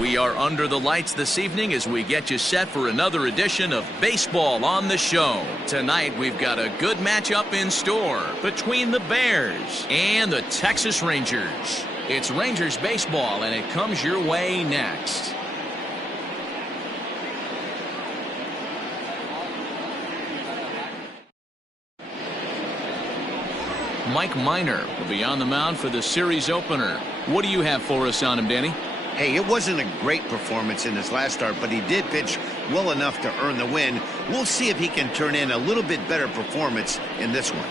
We are under the lights this evening as we get you set for another edition of Baseball on the Show. Tonight we've got a good matchup in store between the Bears and the Texas Rangers. It's Rangers baseball, and it comes your way next. Mike Minor will be on the mound for the series opener. What do you have for us on him, Danny? Hey, it wasn't a great performance in his last start, but he did pitch well enough to earn the win. We'll see if he can turn in a little bit better performance in this one.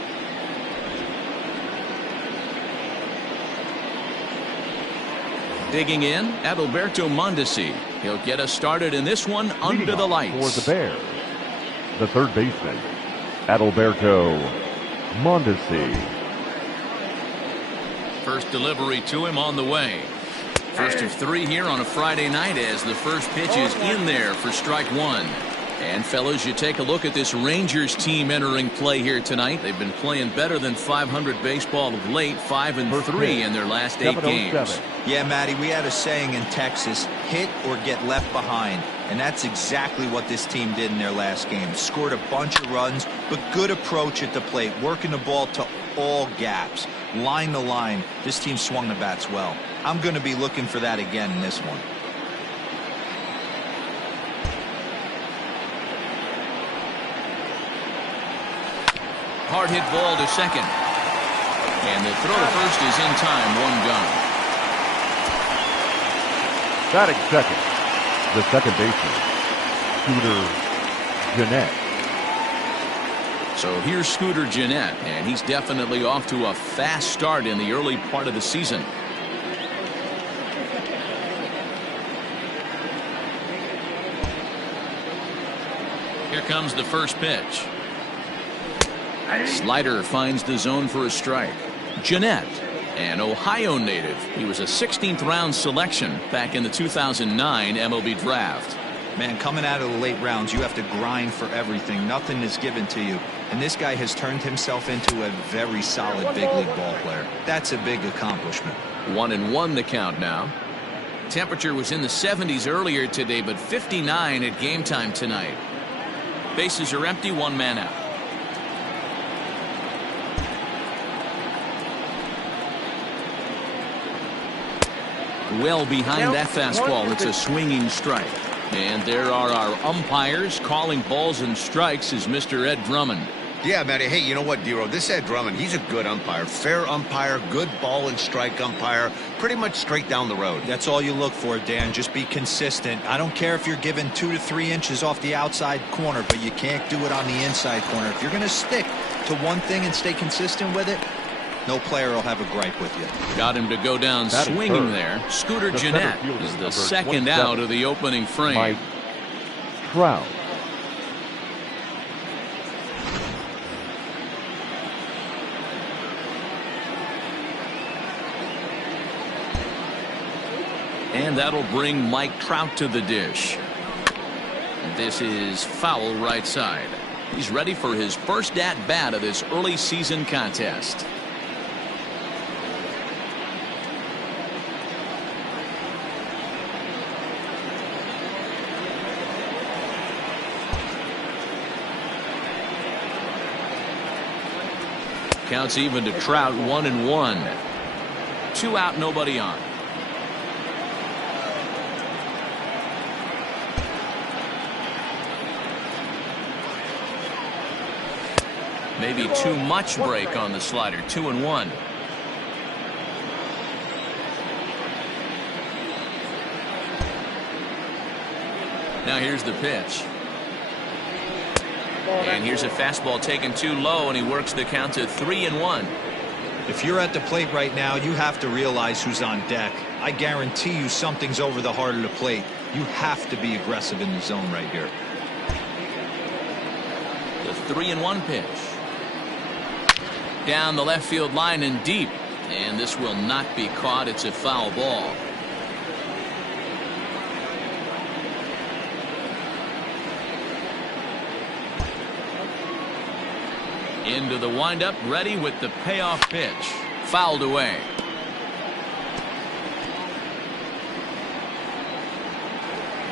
Digging in, Adalberto Mondesi. He'll get us started in this one under the lights. For the Bears, the third baseman, Adalberto Mondesi. First delivery to him on the way. First of three here on a Friday night as the first pitch is in there for strike one. And fellas, you take a look at this Rangers team entering play here tonight. They've been playing better than 500 baseball of late, 5-3 in their last 8 games. Yeah, Matty, we had a saying in Texas, hit or get left behind. And that's exactly what this team did in their last game. Scored a bunch of runs, but good approach at the plate, working the ball to all gaps. Line to line, this team swung the bats well. I'm going to be looking for that again in this one. Hard hit ball to second. And the throw to first is in time, one gone. Batting second, the second baseman, Scooter Gennett. So here's Scooter Gennett, and he's definitely off to a fast start in the early part of the season. Here comes the first pitch. Slider finds the zone for a strike. Gennett, an Ohio native. He was a 16th round selection back in the 2009 MLB draft. Man, coming out of the late rounds, you have to grind for everything. Nothing is given to you. And this guy has turned himself into a very solid big league ball player. That's a big accomplishment. 1-1 the count now. Temperature was in the 70s earlier today, but 59 at game time tonight. Bases are empty, one man out. Well behind that fastball, it's a swinging strike. And there are our umpires calling balls and strikes is Mr. Ed Drummond. Yeah, Matty. Hey, you know what, Dero? This Ed Drummond, he's a good umpire. Fair umpire, good ball and strike umpire. Pretty much straight down the road. That's all you look for, Dan. Just be consistent. I don't care if you're given 2 to 3 inches off the outside corner, but you can't do it on the inside corner. If you're going to stick to one thing and stay consistent with it, no player will have a gripe with you. Got him to go down swinging there. Scooter Gennett is the second out of the opening frame. Mike Trout. And that'll bring Mike Trout to the dish. This is foul right side. He's ready for his first at-bat of this early season contest. Counts even to Trout, 1-1. 2 out, nobody on. Maybe too much break on the slider. 2-1. Now here's the pitch. And here's a fastball taken too low, and he works the count to 3-1. If you're at the plate right now, you have to realize who's on deck. I guarantee you something's over the heart of the plate. You have to be aggressive in the zone right here. The 3-1 pitch. Down the left field line and deep. And this will not be caught. It's a foul ball. Into the windup, ready with the payoff pitch. Fouled away.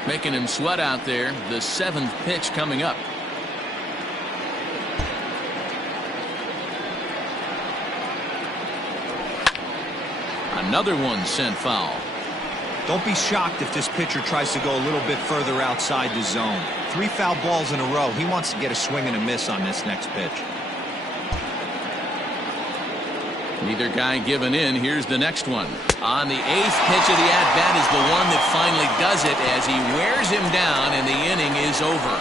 Making him sweat out there. The 7th pitch coming up. Another one sent foul. Don't be shocked if this pitcher tries to go a little bit further outside the zone. 3 foul balls in a row. He wants to get a swing and a miss on this next pitch. Neither guy giving in. Here's the next one. On the 8th pitch of the at-bat is the one that finally does it as he wears him down and the inning is over.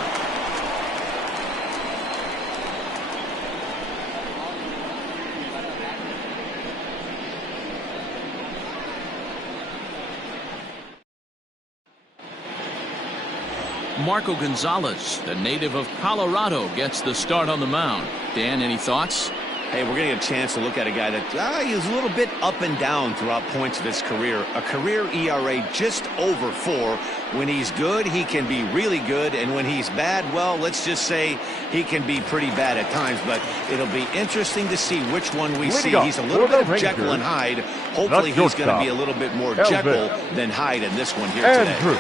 Marco Gonzalez, the native of Colorado, gets the start on the mound. Dan, any thoughts? Hey, we're going to get a chance to look at a guy that he was a little bit up and down throughout points of his career. A career ERA just over 4. When he's good, he can be really good. And when he's bad, well, let's just say he can be pretty bad at times. But it'll be interesting to see which one we see. He's a little bit of Jekyll and Hyde. Hopefully he's going to be a little bit more Jekyll than Hyde in this one here today.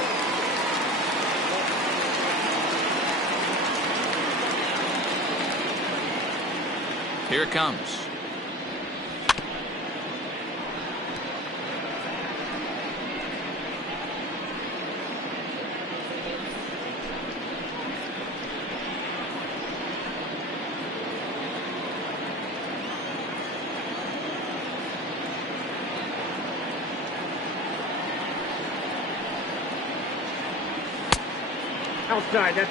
Here it comes.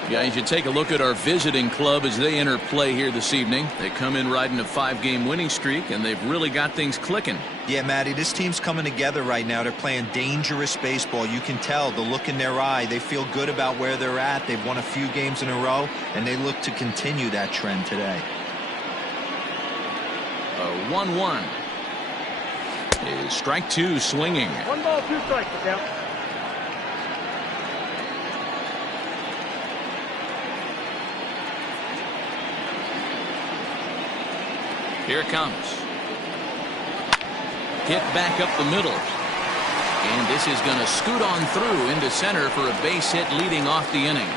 Guys, you take a look at our visiting club as they enter play here this evening. They come in riding a 5-game winning streak, and they've really got things clicking. Yeah, Matty, this team's coming together right now. They're playing dangerous baseball. You can tell the look in their eye. They feel good about where they're at. They've won a few games in a row, and they look to continue that trend today. 1-1 is strike 2 swinging. 1 ball, 2 strikes, count. Here it comes. Hit back up the middle. And this is going to scoot on through into center for a base hit leading off the inning.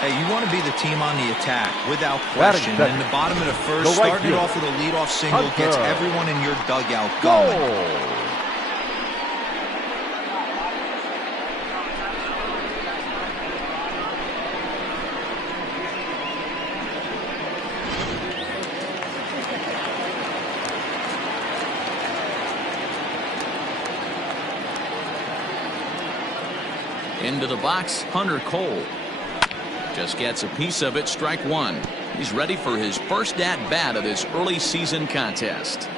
Hey, you want to be the team on the attack, without question. In the bottom of the first, starting it off with a leadoff single gets everyone in your dugout going. Into the box, Hunter Cole. Just gets a piece of it, strike 1. He's ready for his first at-bat of this early season contest.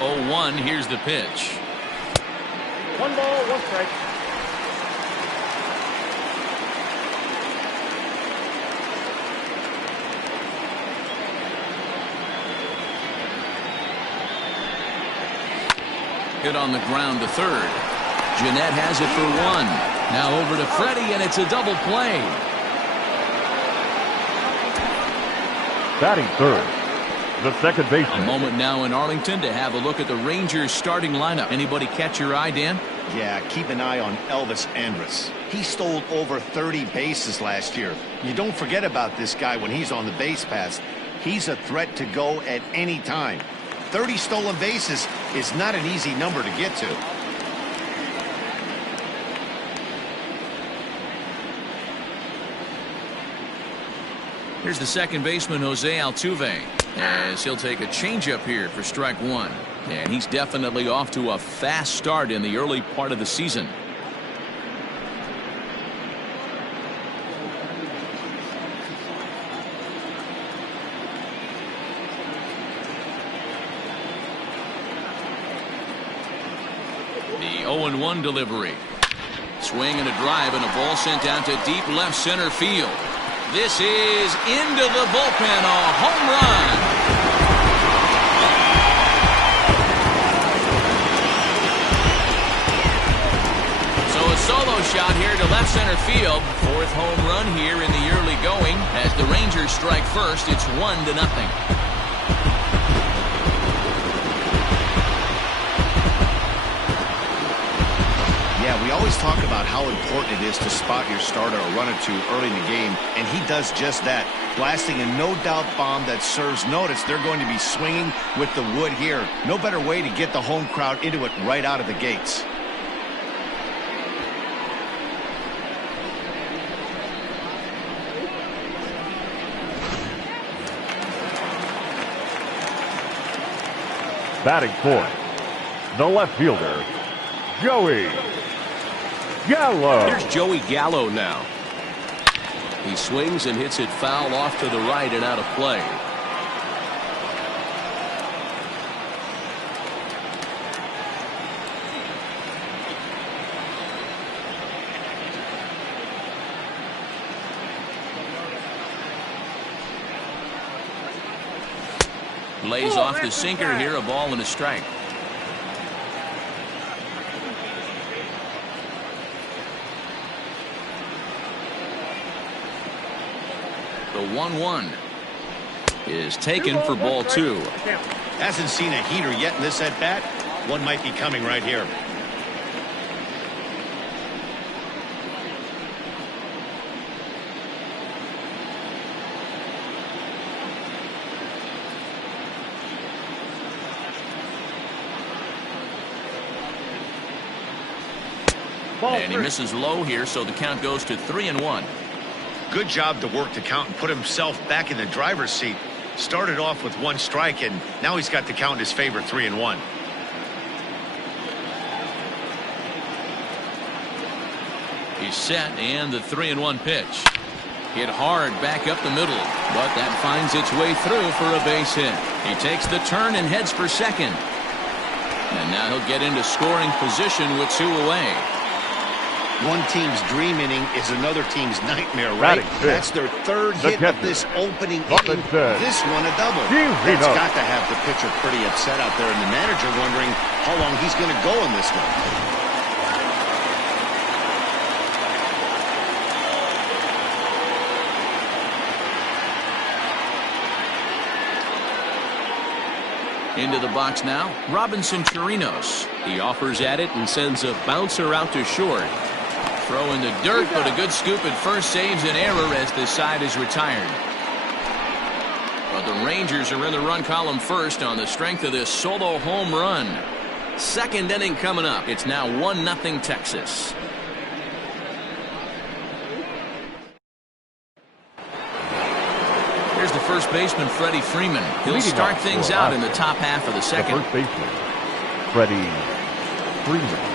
Oh, 1, here's the pitch. 1 ball, 1 strike. Hit on the ground to third. Jeanette has it for 1. Now over to Freddie, and it's a double play. Batting third, the second baseman. A moment now in Arlington to have a look at the Rangers starting lineup. Anybody catch your eye, Dan? Yeah, keep an eye on Elvis Andrus. He stole over 30 bases last year. You don't forget about this guy when he's on the base paths. He's a threat to go at any time. 30 stolen bases is not an easy number to get to. Here's the second baseman, Jose Altuve, as he'll take a changeup here for strike 1. And he's definitely off to a fast start in the early part of the season. The 0-1 delivery. Swing and a drive and a ball sent down to deep left center field. This is into the bullpen, a home run. So a solo shot here to left center field. Fourth home run here in the early going. As the Rangers strike first, it's 1-0. Yeah, we always talk about how important it is to spot your starter or run it to early in the game, and he does just that, blasting a no-doubt bomb that serves notice. They're going to be swinging with the wood here. No better way to get the home crowd into it right out of the gates. Batting fourth, the left fielder, Joey Gallo. Here's Joey Gallo now. He swings and hits it foul off to the right and out of play. Lays off the sinker here, a ball and a strike. The 1-1 is taken for ball 2. Hasn't seen a heater yet in this at-bat. One might be coming right here. And he misses low here, so the count goes to 3-1. Good job to work the count and put himself back in the driver's seat. Started off with 1 strike, and now he's got the count in his favor, 3-1. He's set, and the 3-1 pitch. Hit hard back up the middle, but that finds its way through for a base hit. He takes the turn and heads for second. And now he'll get into scoring position with 2 away. One team's dream inning is another team's nightmare, right? That's their 3rd hit of this opening inning. This one a double. That's got to have the pitcher pretty upset out there, and the manager wondering how long he's going to go in this one. Into the box now, Robinson Chirinos. He offers at it and sends a bouncer out to short. Throw in the dirt, but a good scoop at first saves an error as this side is retired. But the Rangers are in the run column first on the strength of this solo home run. Second inning coming up. It's now 1-0 Texas. Here's the first baseman, Freddie Freeman. He'll start things out in the top half of the second. The first baseman, Freddie Freeman.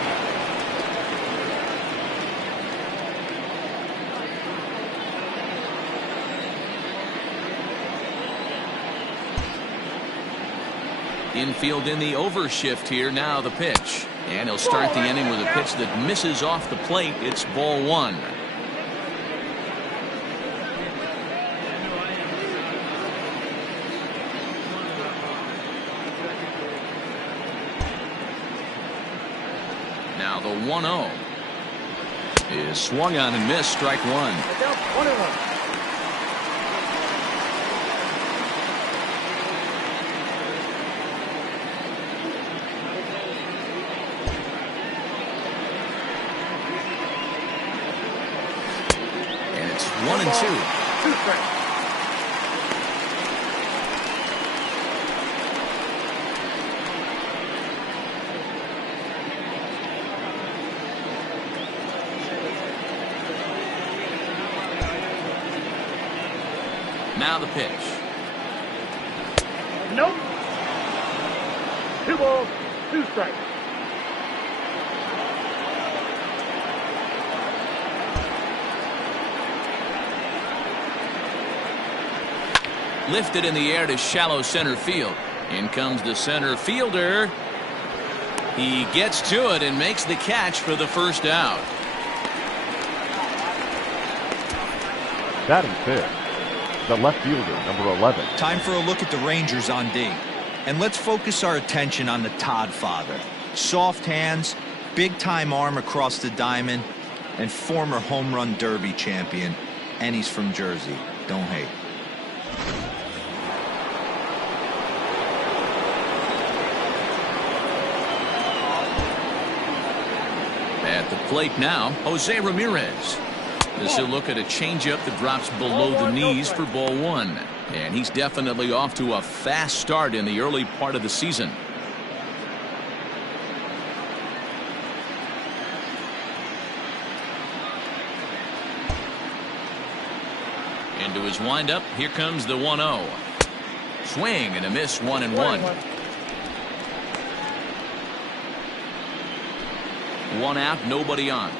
Infield in the overshift here. Now the pitch. And he'll start the inning with a pitch that misses off the plate. It's ball 1. Now the 1-0 is swung on and missed. Strike 1. 1-1. And it's 1-2. 2 strikes. Now the pitch. Nope. 2 balls, 2 strikes. Lifted in the air to shallow center field. In comes the center fielder. He gets to it and makes the catch for the first out. Batting fifth, the left fielder, number 11. Time for a look at the Rangers on D. And let's focus our attention on the Todd father. Soft hands, big-time arm across the diamond, and former home run derby champion, and he's from Jersey. Don't hate. At the plate now, Jose Ramirez. This will look at a changeup that drops below the knees for ball one. And he's definitely off to a fast start in the early part of the season. Into his windup, here comes the 1-0. Swing and a miss, 1-1. One out, nobody on.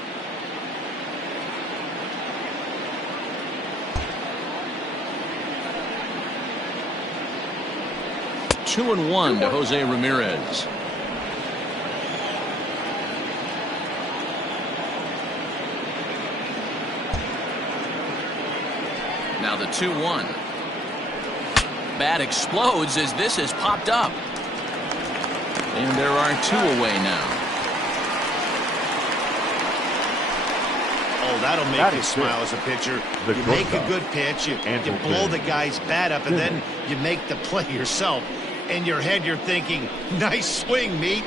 Two and one to Jose Ramirez. Now the 2-1. Bat explodes as this has popped up. And there are two away now. Oh, that'll make you smile as a pitcher. You make a good pitch, you blow the guy's bat up, and then you make the play yourself. In your head, you're thinking, nice swing, meat.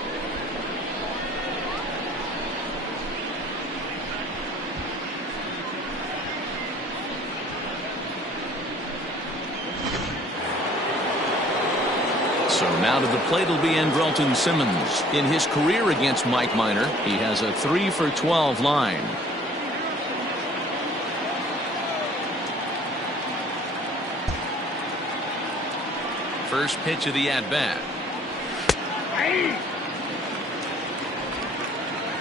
So now to the plate will be Andrelton Simmons. In his career against Mike Minor, he has a 3-for-12 line. First pitch of the at-bat.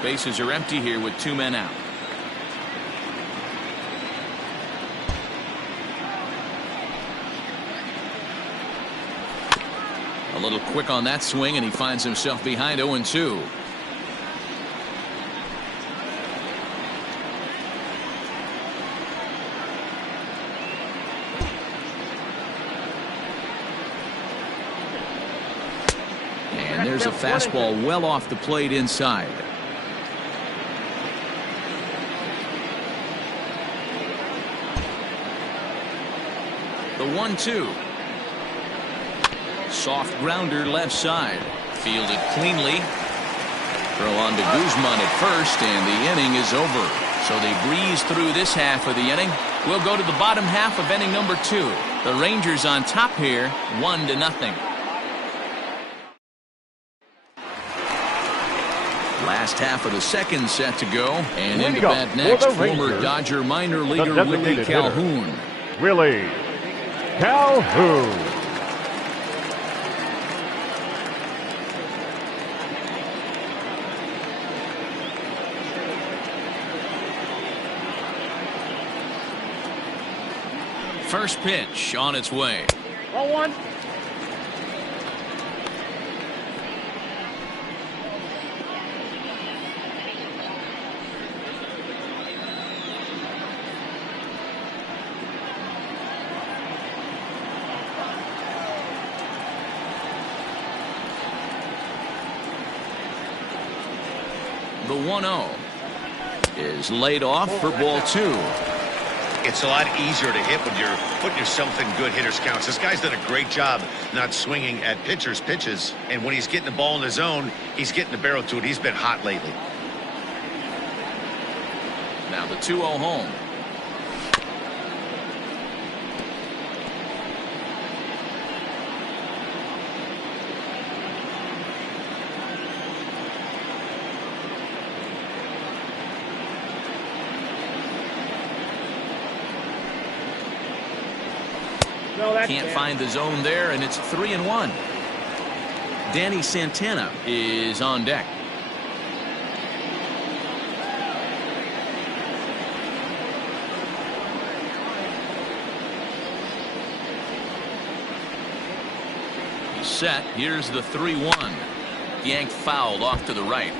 Bases are empty here with two men out. A little quick on that swing, and he finds himself behind 0-2. And there's a fastball well off the plate inside. The 1-2. Soft grounder left side. Fielded cleanly. Throw on to Guzman at first, and the inning is over. So they breeze through this half of the inning. We'll go to the bottom half of inning number 2. The Rangers on top here, 1-0. Last half of the second set to go, and into bat next, former Dodger minor leaguer Willie Calhoun. Willie Calhoun. First pitch on its way. 0-1. The 1-0 is laid off for ball 2. It's a lot easier to hit when you're putting yourself in good hitters' counts. This guy's done a great job not swinging at pitchers' pitches. And when he's getting the ball in the zone, he's getting the barrel to it. He's been hot lately. Now the 2-0 home. Can't find the zone there, and it's 3-1. Danny Santana is on deck. He's set. Here's the 3-1. Yanked fouled off to the right.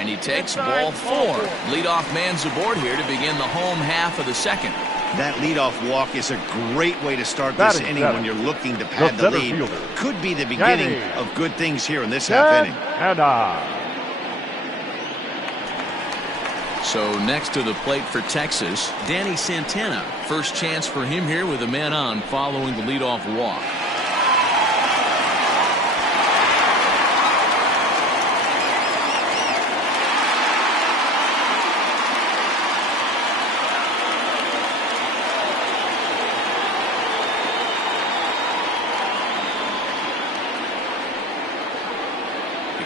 And he takes ball 4. Leadoff man's aboard here to begin the home half of the second. That leadoff walk is a great way to start this inning when you're looking to pad the lead. Could be the beginning of good things here in this half inning. So next to the plate for Texas, Danny Santana. First chance for him here with a man on following the leadoff walk.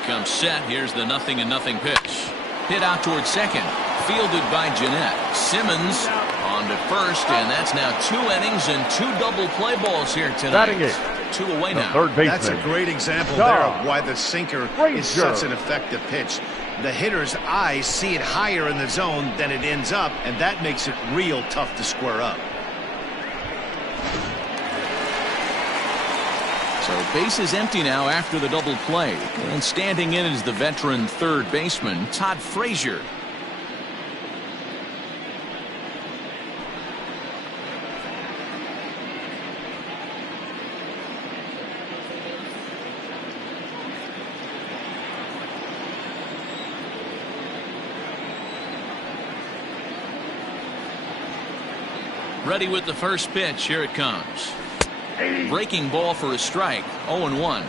Comes set. Here's the 0-0 pitch. Hit out towards second. Fielded by Jeanette. Simmons on to first, and that's now 2 innings and 2 double play balls here tonight. 2 away now. That's a great example there of why the sinker is such an effective pitch. The hitter's eyes see it higher in the zone than it ends up, and that makes it real tough to square up. So base is empty now after the double play. And standing in is the veteran third baseman, Todd Frazier. Ready with the first pitch. Here it comes. Breaking ball for a strike. 0-1.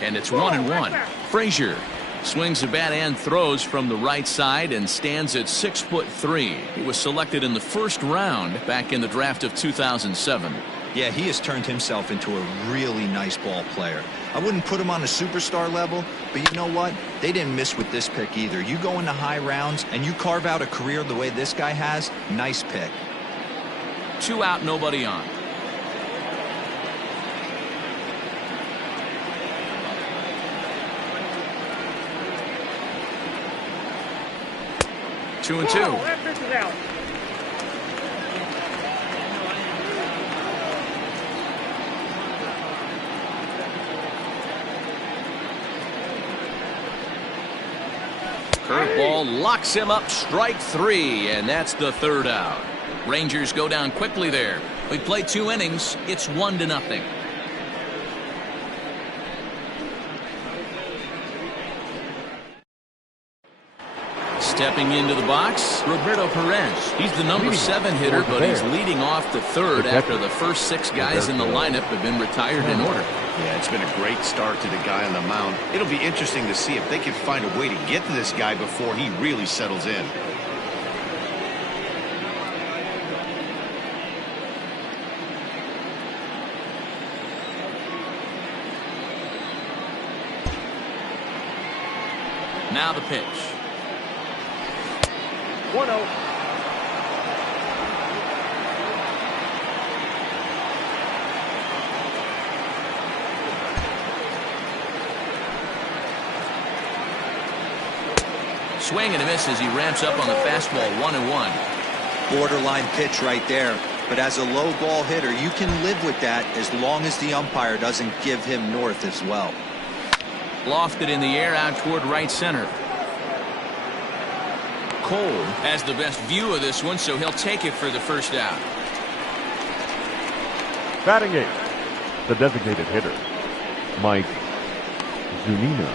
And it's 1-1. Frazier swings the bat and throws from the right side and stands at 6'3". He was selected in the first round back in the draft of 2007. Yeah, he has turned himself into a really nice ball player. I wouldn't put him on a superstar level, but you know what? They didn't miss with this pick either. You go into high rounds and you carve out a career the way this guy has, nice pick. 2 out, nobody on. Two and 2. That pitch is out. Curveball locks him up, strike 3, and that's the 3rd out. Rangers go down quickly there. We play 2 innings. It's 1-0. Stepping into the box, Roberto Perez. He's the number 7 hitter, but he's leading off the 3rd after the first 6 guys in the lineup have been retired in order. Yeah, it's been a great start to the guy on the mound. It'll be interesting to see if they can find a way to get to this guy before he really settles in. Now the pitch. 1-0. Swing and a miss as he ramps up on the fastball. 1-1. Borderline pitch right there. But as a low ball hitter, you can live with that as long as the umpire doesn't give him north as well. Lofted in the air out toward right center. Cole has the best view of this one, so he'll take it for the first out. Batting 8th, the designated hitter, Mike Zunino.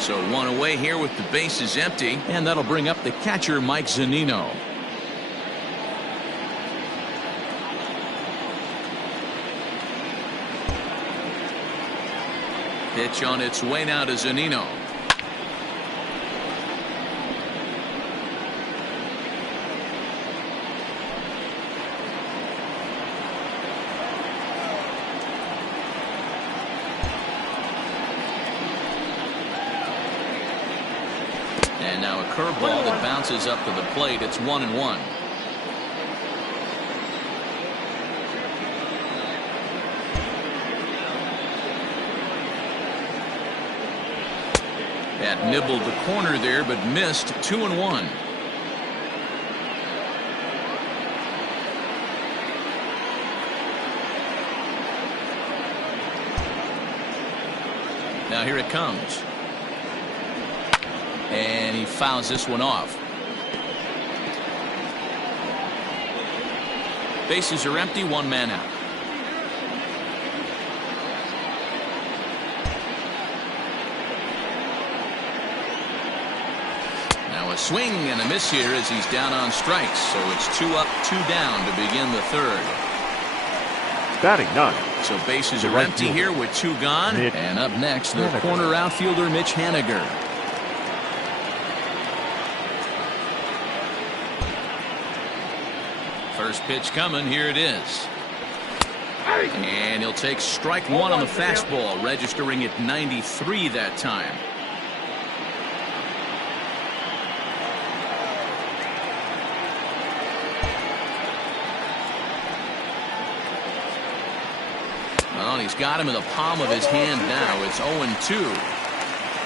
So 1 away here with the bases empty, and that'll bring up the catcher, Mike Zunino. Pitch on its way now to Zunino. And now a curveball that bounces up to the plate. It's 1-1. That nibbled the corner there, but missed. 2-1. Now here it comes. And he fouls this one off. Bases are empty, one man out. Now a swing and a miss here as he's down on strikes. So it's 2 up, 2 down to begin the third. Batting 9. So bases are empty here with 2 gone. And up next, the corner outfielder, Mitch Haniger. First pitch coming. Here it is. And he'll take strike 1 on the fastball, registering at 93 that time. Well, he's got him in the palm of his hand now. It's 0-2.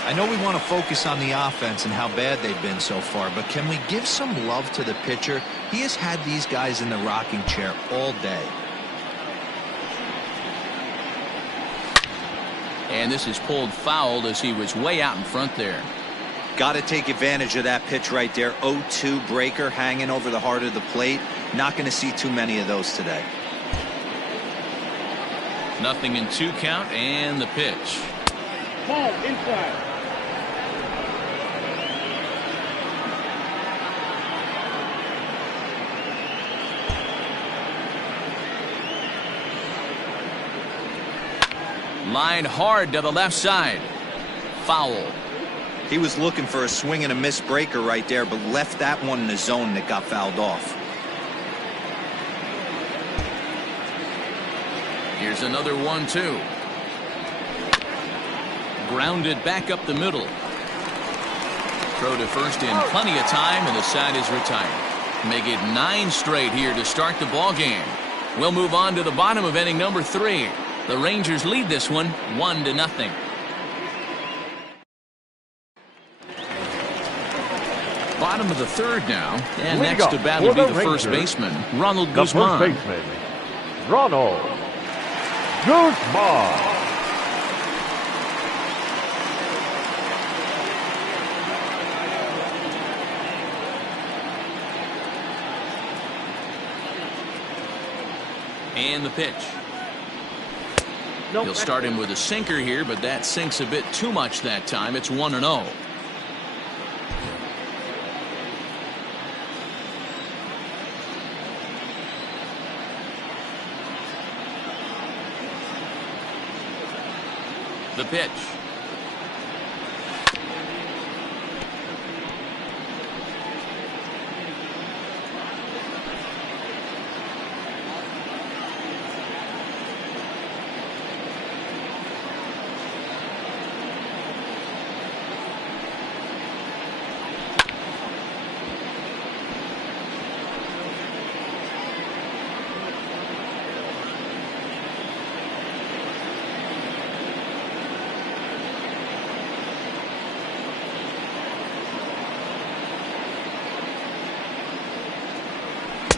I know we want to focus on the offense and how bad they've been so far, but can we give some love to the pitcher? He has had these guys in the rocking chair all day. And this is pulled foul as he was way out in front there. Got to take advantage of that pitch right there. 0-2 breaker hanging over the heart of the plate. Not going to see too many of those today. 0-2 count, and the pitch. Ball inside. Lined hard to the left side. Foul. He was looking for a swing and a miss breaker right there, but left that one in the zone that got fouled off. Here's another 1-2. Grounded back up the middle. Throw to first in plenty of time, and the side is retired. Make it 9 straight here to start the ball game. We'll move on to the bottom of inning number 3. The Rangers lead this one 1-0. Bottom of the third now, and next to bat will be the first baseman, Ronald Guzman. The first baseman, Ronald Guzman. And the pitch. He'll start him with a sinker here, but that sinks a bit too much that time. It's 1-0. The pitch.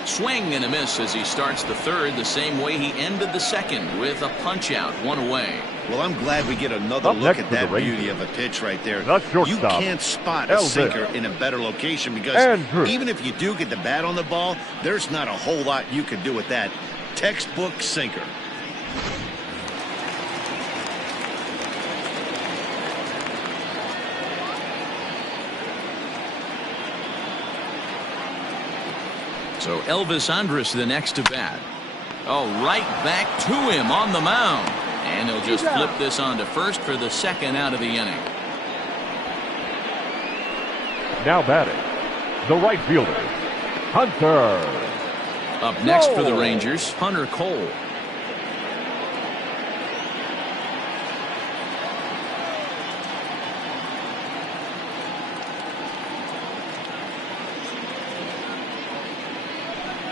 Swing and a miss as he starts the third the same way he ended the second, with a punch out, 1 away. Well, I'm glad we get another look at that beauty of a pitch right there. You can't spot a sinker in a better location because even if you do get the bat on the ball, there's not a whole lot you can do with that. Textbook sinker. So Elvis Andrus the next to bat. Oh, right back to him on the mound. And he'll just flip this on to first for the second out of the inning. Now batting, the right fielder, Hunter. Up next for the Rangers, Hunter Cole.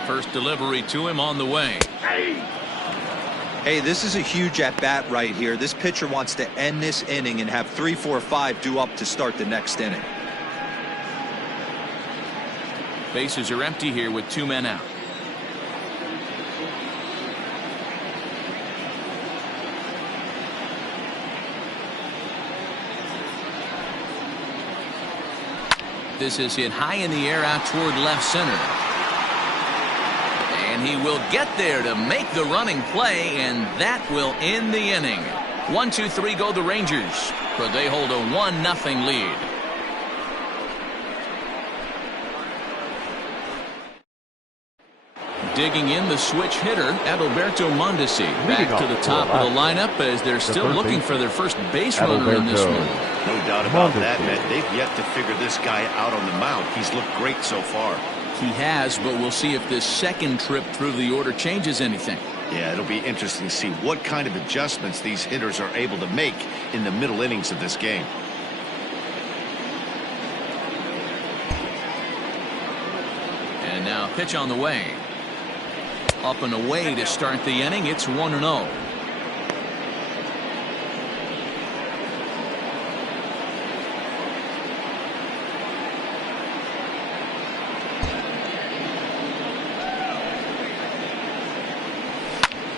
First delivery to him on the way. Hey, this is a huge at-bat right here. This pitcher wants to end this inning and have 3, 4, 5 due up to start the next inning. Bases are empty here with 2 men out. This is hit high in the air out toward left center. And he will get there to make the running play, and that will end the inning. 1, 2, 3 go the Rangers, but they hold a 1-0 lead. Digging in the switch hitter, Adalberto Mondesi back to the top of the lineup as they're still looking for their first base runner in this one. No doubt about that, man. They've yet to figure this guy out on the mound. He's looked great so far. He has, but we'll see if this second trip through the order changes anything. Yeah, it'll be interesting to see what kind of adjustments these hitters are able to make in the middle innings of this game. And now pitch on the way. Up and away to start the inning. It's 1-0.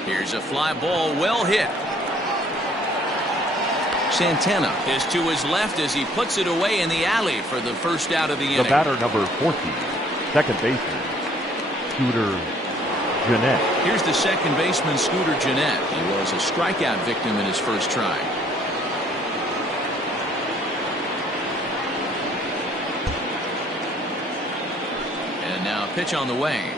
Here's a fly ball, well hit. Santana is to his left as he puts it away in the alley for the first out of the inning. The batter, number 14, second baseman, Scooter Gennett. Here's the second baseman, Scooter Gennett. He was a strikeout victim in his first try. And now pitch on the way.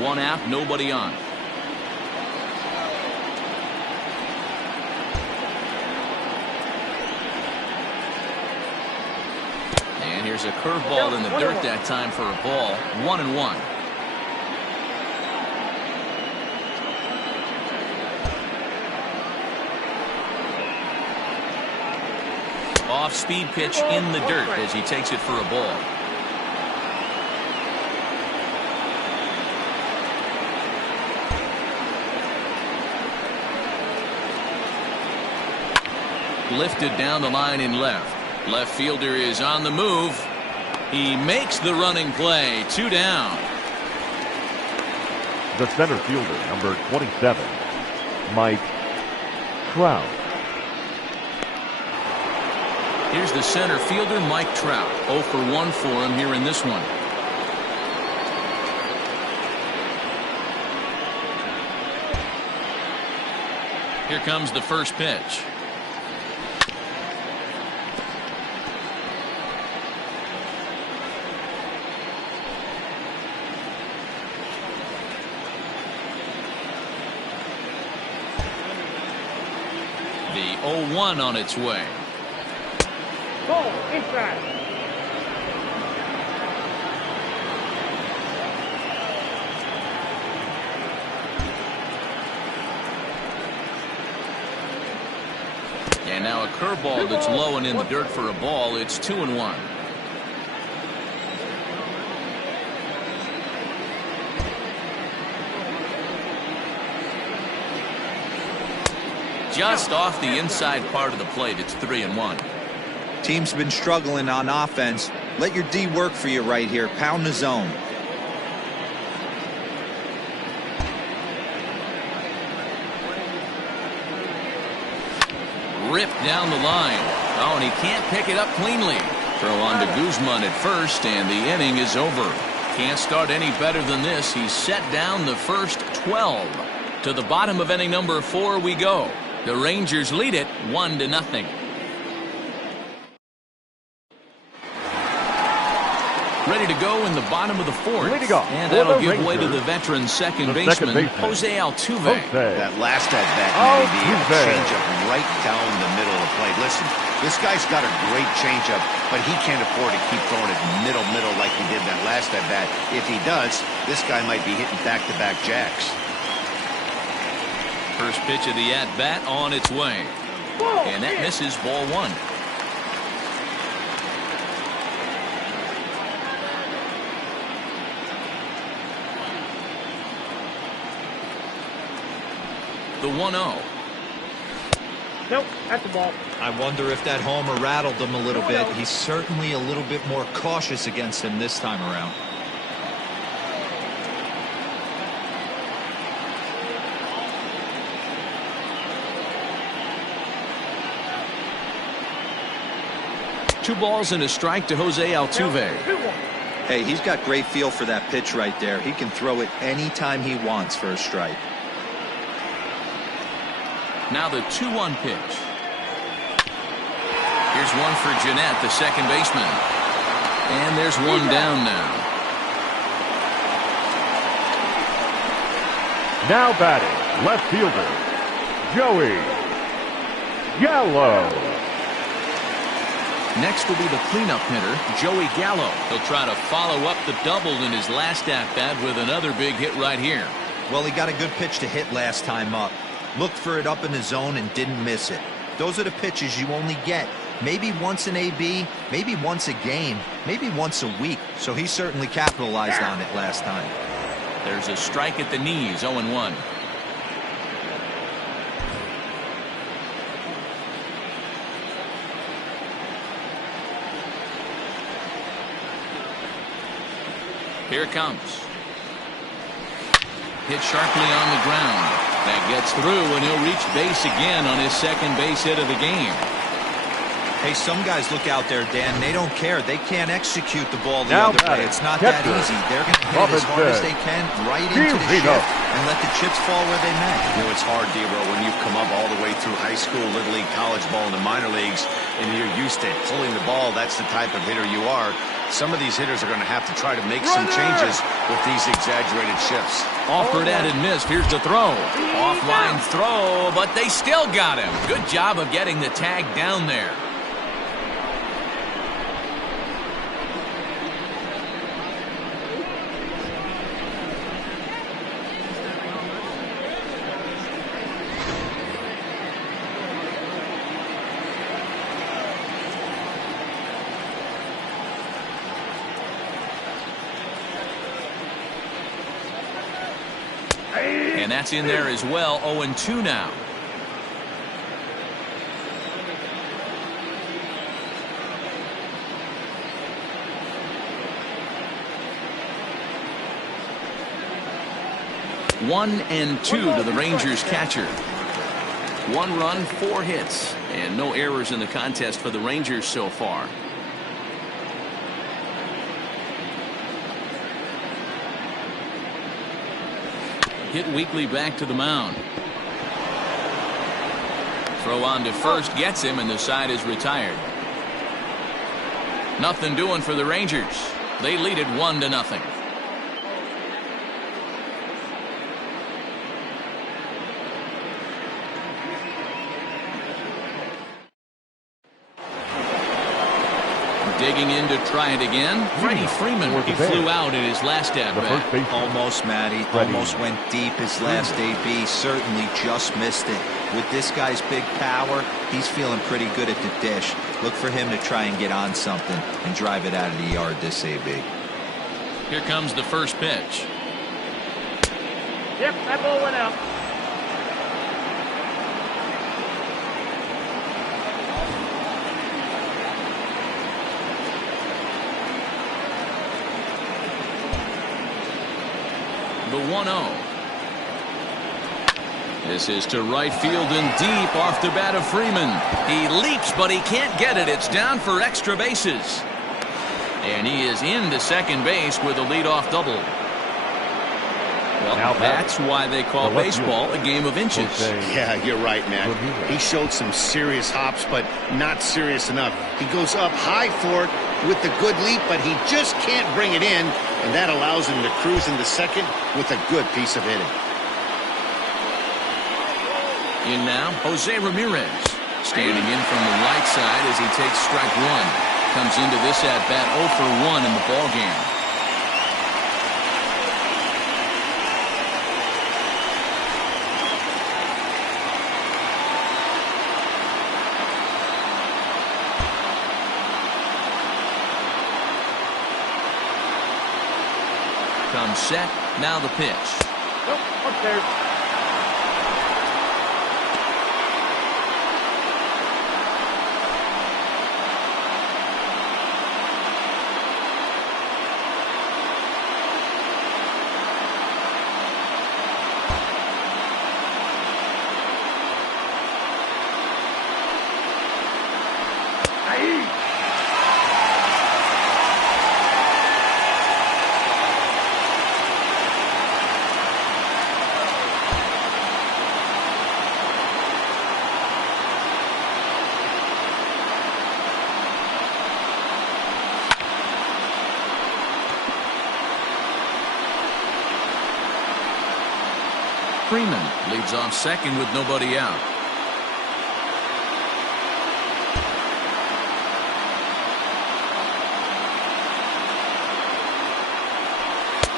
One out, nobody on. And here's a curveball in the dirt that time for a ball. 1-1. Off-speed pitch in the dirt as he takes it for a ball. Lifted down the line in left. Left fielder is on the move. He makes the running play. 2 down. The center fielder, number 27, Mike Trout. Here's the center fielder, Mike Trout. 0 for 1 for him here in this one. Here comes the first pitch. The 0-1 on its way. Ball inside. And now a curveball that's low and in the dirt for a ball. It's 2-1. Just off the inside part of the plate. It's 3-1. Team's been struggling on offense. Let your D work for you right here. Pound the zone. Ripped down the line. Oh, and he can't pick it up cleanly. Throw on to Guzman at first, and the inning is over. Can't start any better than this. He's set down the first 12. To the bottom of inning number 4 we go. The Rangers lead it 1-0. Ready to go in the bottom of the 4th. And that'll give way to the veteran second baseman, Jose Altuve. That last at-bat, the changeup right down the middle of the plate. Listen, this guy's got a great changeup, but he can't afford to keep throwing it middle like he did that last at-bat. If he does, this guy might be hitting back-to-back jacks. First pitch of the at-bat on its way. And that misses, ball 1. The 1-0. Nope, that's the ball. I wonder if that homer rattled him a little bit. He's certainly a little bit more cautious against him this time around. Two balls and a strike to Jose Altuve. Hey, he's got great feel for that pitch right there. He can throw it anytime he wants for a strike. Now the 2-1 pitch. Here's one for Jeanette, the second baseman. And there's one down now. Now batting, left fielder, Joey Gallo. Next will be the cleanup hitter, Joey Gallo. He'll try to follow up the double in his last at-bat with another big hit right here. Well, he got a good pitch to hit last time up. Looked for it up in the zone and didn't miss it. Those are the pitches you only get maybe once an AB, maybe once a game, maybe once a week. So he certainly capitalized on it last time. There's a strike at the knees, 0-1. Here it comes. Hit sharply on the ground. That gets through, and he'll reach base again on his second base hit of the game. Hey, some guys look out there, Dan, they don't care. They can't execute the ball the Now other way. It's not that easy. They're going to hit as hard as they can right into the shift and let the chips fall where they may. You know, it's hard, Debro, when you've come up all the way through high school, Little League, college ball, and the minor leagues, and you're used to pulling the ball. That's the type of hitter you are. Some of these hitters are going to have to try to make some changes with these exaggerated shifts. Offered at and missed. Here's the throw. Offline throw, but they still got him. Good job of getting the tag down there. And that's in there as well. 0-2 now. One and two to the Rangers catcher. 1 run, 4 hits, and no errors in the contest for the Rangers so far. Hit weakly back to the mound. Throw on to first gets him, and the side is retired. Nothing doing for the Rangers. They lead it 1-0. Digging in to try it again. Freddie Freeman. He flew out in his last at-bat. Almost, Matty. Almost went deep his last AB. Certainly just missed it. With this guy's big power, he's feeling pretty good at the dish. Look for him to try and get on something and drive it out of the yard this AB. Here comes the first pitch. Yep, that ball went out. The 1-0. This is to right field and deep off the bat of Freeman. He leaps, but he can't get it. It's down for extra bases. And he is into second base with a leadoff double. Well, that's why they call baseball a game of inches. Yeah, you're right, man. He showed some serious hops, but not serious enough. He goes up high for it with the good leap, but he just can't bring it in, and that allows him to cruise into second with a good piece of hitting. In now, Jose Ramirez. Standing in from the right side as he takes strike one. Comes into this at-bat 0 for 1 in the ballgame. Comes set. Now the pitch. Nope, upstairs. Freeman leads off second with nobody out.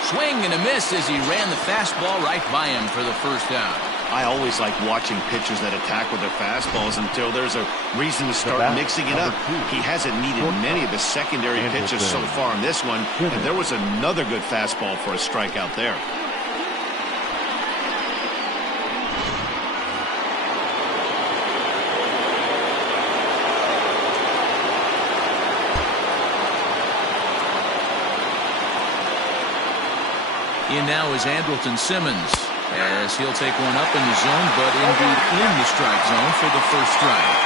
Swing and a miss as he ran the fastball right by him for the first out. I always like watching pitchers that attack with their fastballs until there's a reason to start mixing it up. He hasn't needed many of the secondary pitches so far in this one, and there was another good fastball for a strikeout there. In now is Andrelton Simmons, as he'll take one up in the zone, but indeed in the strike zone for the first strike.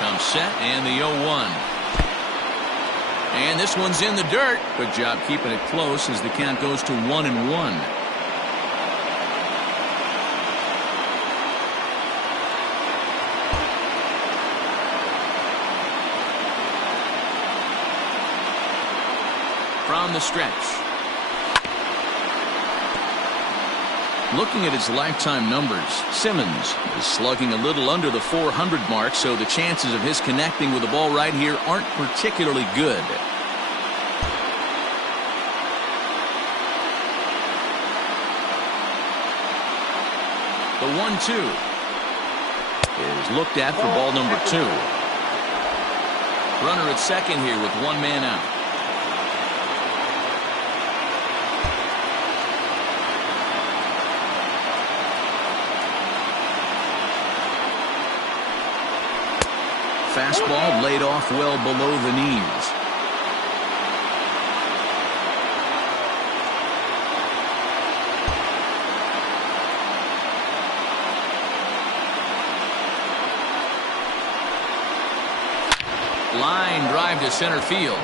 Comes set and the 0-1. And this one's in the dirt. Good job keeping it close as the count goes to 1-1. From the stretch. Looking at his lifetime numbers, Simmons is slugging a little under the 400 mark, so the chances of his connecting with the ball right here aren't particularly good. The 1-2 is looked at for ball number 2. Runner at second here with one man out. Fastball laid off well below the knees. Line drive to center field.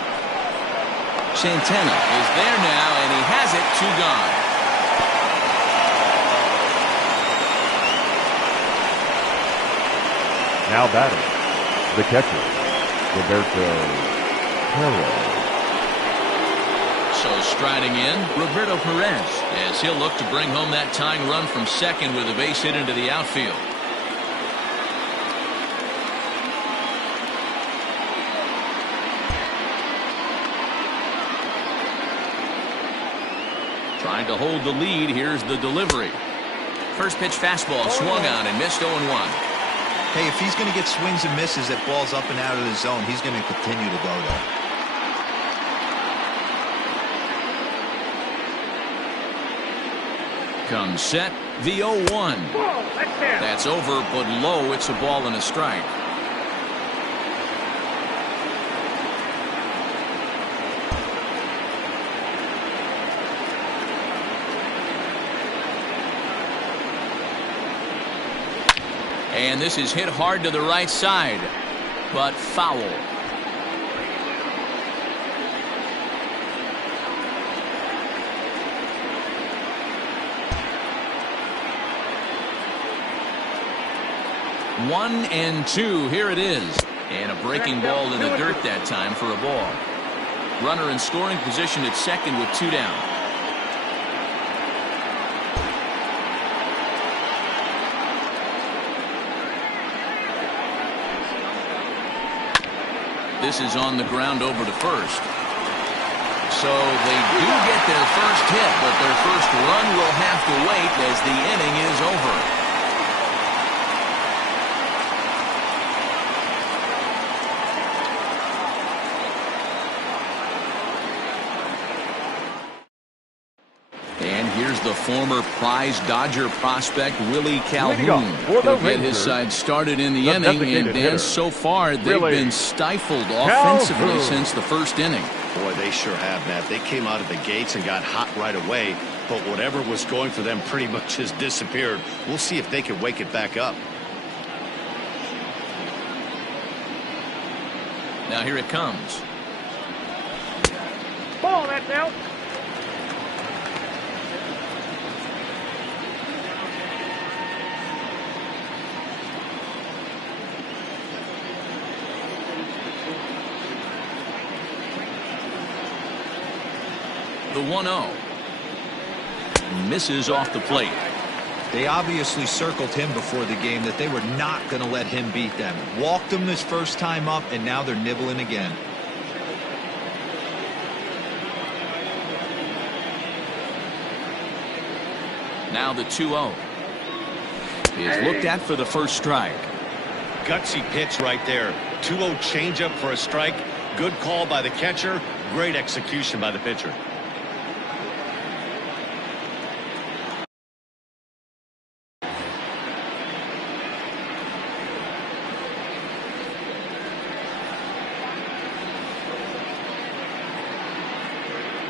Santana is there now, and he has it. 2 gone. Now batting, the catcher, Roberto Perez. So striding in, Roberto Perez, as he'll look to bring home that tying run from second with a base hit into the outfield. Trying to hold the lead. Here's the delivery. First pitch fastball swung on and missed 0-1. Hey, if he's going to get swings and misses at balls up and out of the zone, he's going to continue to go there. Comes set, the 0-1. That's over, but low. It's a ball and a strike. And this is hit hard to the right side, but foul. One and two. Here it is. And a breaking ball in the dirt that time for a ball. Runner in scoring position at second with 2 down. This is on the ground over to first. So they do get their first hit, but their first run will have to wait as the inning is over. And here's the former prize Dodger prospect Willie Calhoun. He'll get his side started in the inning, and Dan, so far they've been stifled offensively since the first inning. Boy, they sure have, Matt. They came out of the gates and got hot right away, but whatever was going for them pretty much has disappeared. We'll see if they can wake it back up. Now here it comes. Ball, that's out. The 1-0. Misses off the plate. They obviously circled him before the game that they were not going to let him beat them. Walked him his first time up, and now they're nibbling again. Now the 2-0 is looked at for the first strike. Gutsy pitch right there. 2-0 changeup for a strike. Good call by the catcher. Great execution by the pitcher.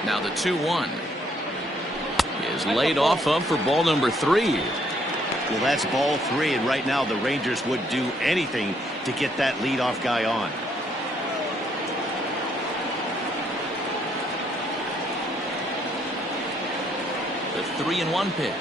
Now the 2-1 is laid off of for ball number 3. Well, that's ball 3, and right now the Rangers would do anything to get that leadoff guy on. The 3-1 pitch.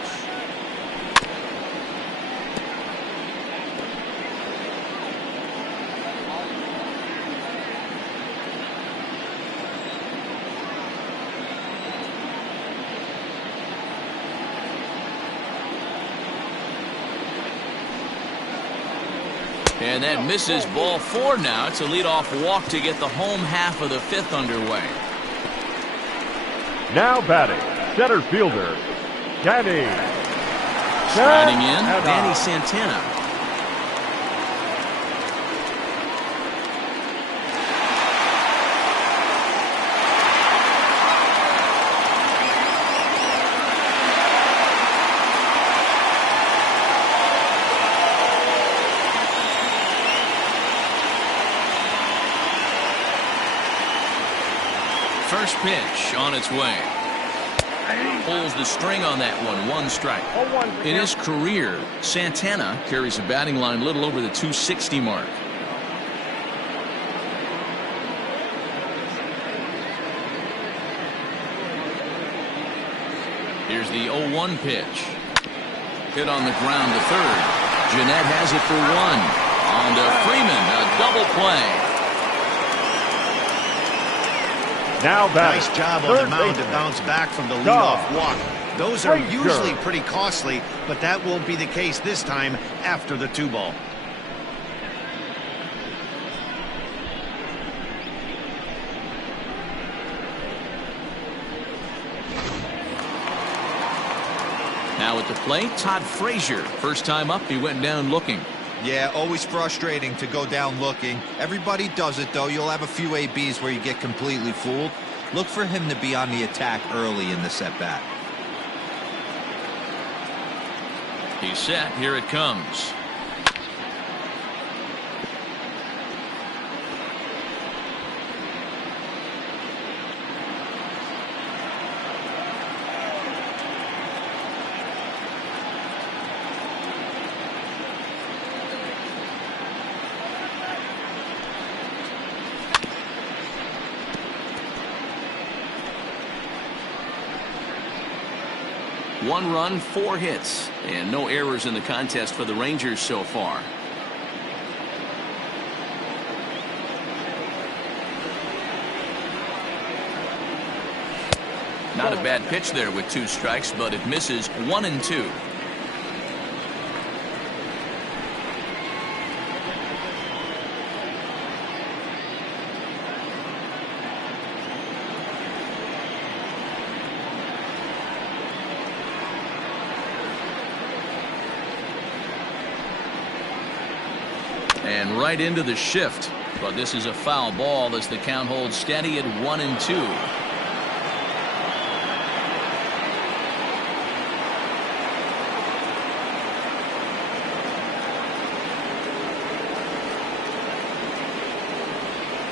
And that misses ball 4 now. It's a leadoff walk to get the home half of the 5th underway. Now batting, center fielder, Danny. Striding in, Danny Santana. First pitch on its way. Pulls the string on that one. 1 strike. In his career, Santana carries a batting line little over the 260 mark. Here's the 0-1 pitch. Hit on the ground to third. Jeanette has it for 1. On to Freeman. A double play. Now batting, nice job on the mound to bounce back from the leadoff walk. Those are usually pretty costly, but that won't be the case this time after the 2-ball. Now at the plate, Todd Frazier. First time up, he went down looking. Yeah, always frustrating to go down looking. Everybody does it, though. You'll have a few ABs where you get completely fooled. Look for him to be on the attack early in the at-bat. He's set. Here it comes. One run, 4 hits, and no errors in the contest for the Rangers so far. Not a bad pitch there with 2 strikes, but it misses 1 and 2. And right into the shift, but this is a foul ball as the count holds steady at 1 and 2.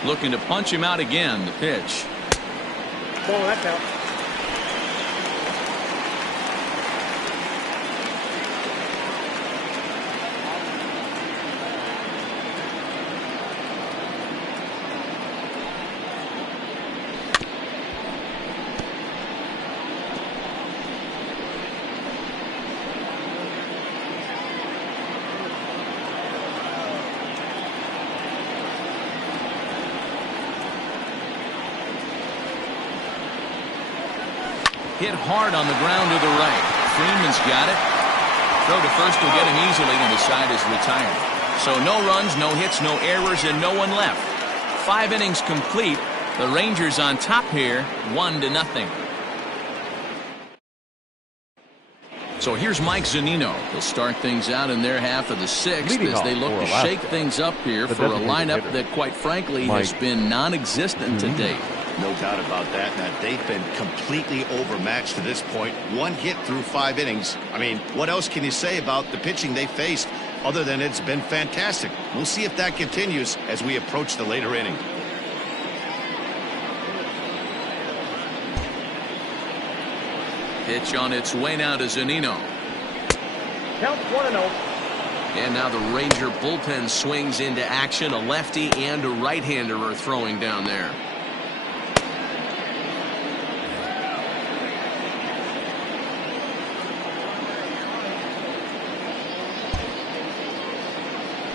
Looking to punch him out again. The pitch. Ball, that's out. Hit hard on the ground to the right. Freeman's got it. Throw to first will get him easily, and the side is retired. So no runs, no hits, no errors, and no one left. 5 innings complete. The Rangers on top here, 1-0. So here's Mike Zunino. They'll start things out in their half of the 6th as they look to shake things up here for a lineup that, quite frankly, has been non-existent to date. No doubt about that. Now, they've been completely overmatched to this point. 1 hit through 5 innings. I mean, what else can you say about the pitching they faced other than it's been fantastic? We'll see if that continues as we approach the later inning. Pitch on its way now to Zunino. Count 1-0. And now the Ranger bullpen swings into action. A lefty and a right-hander are throwing down there.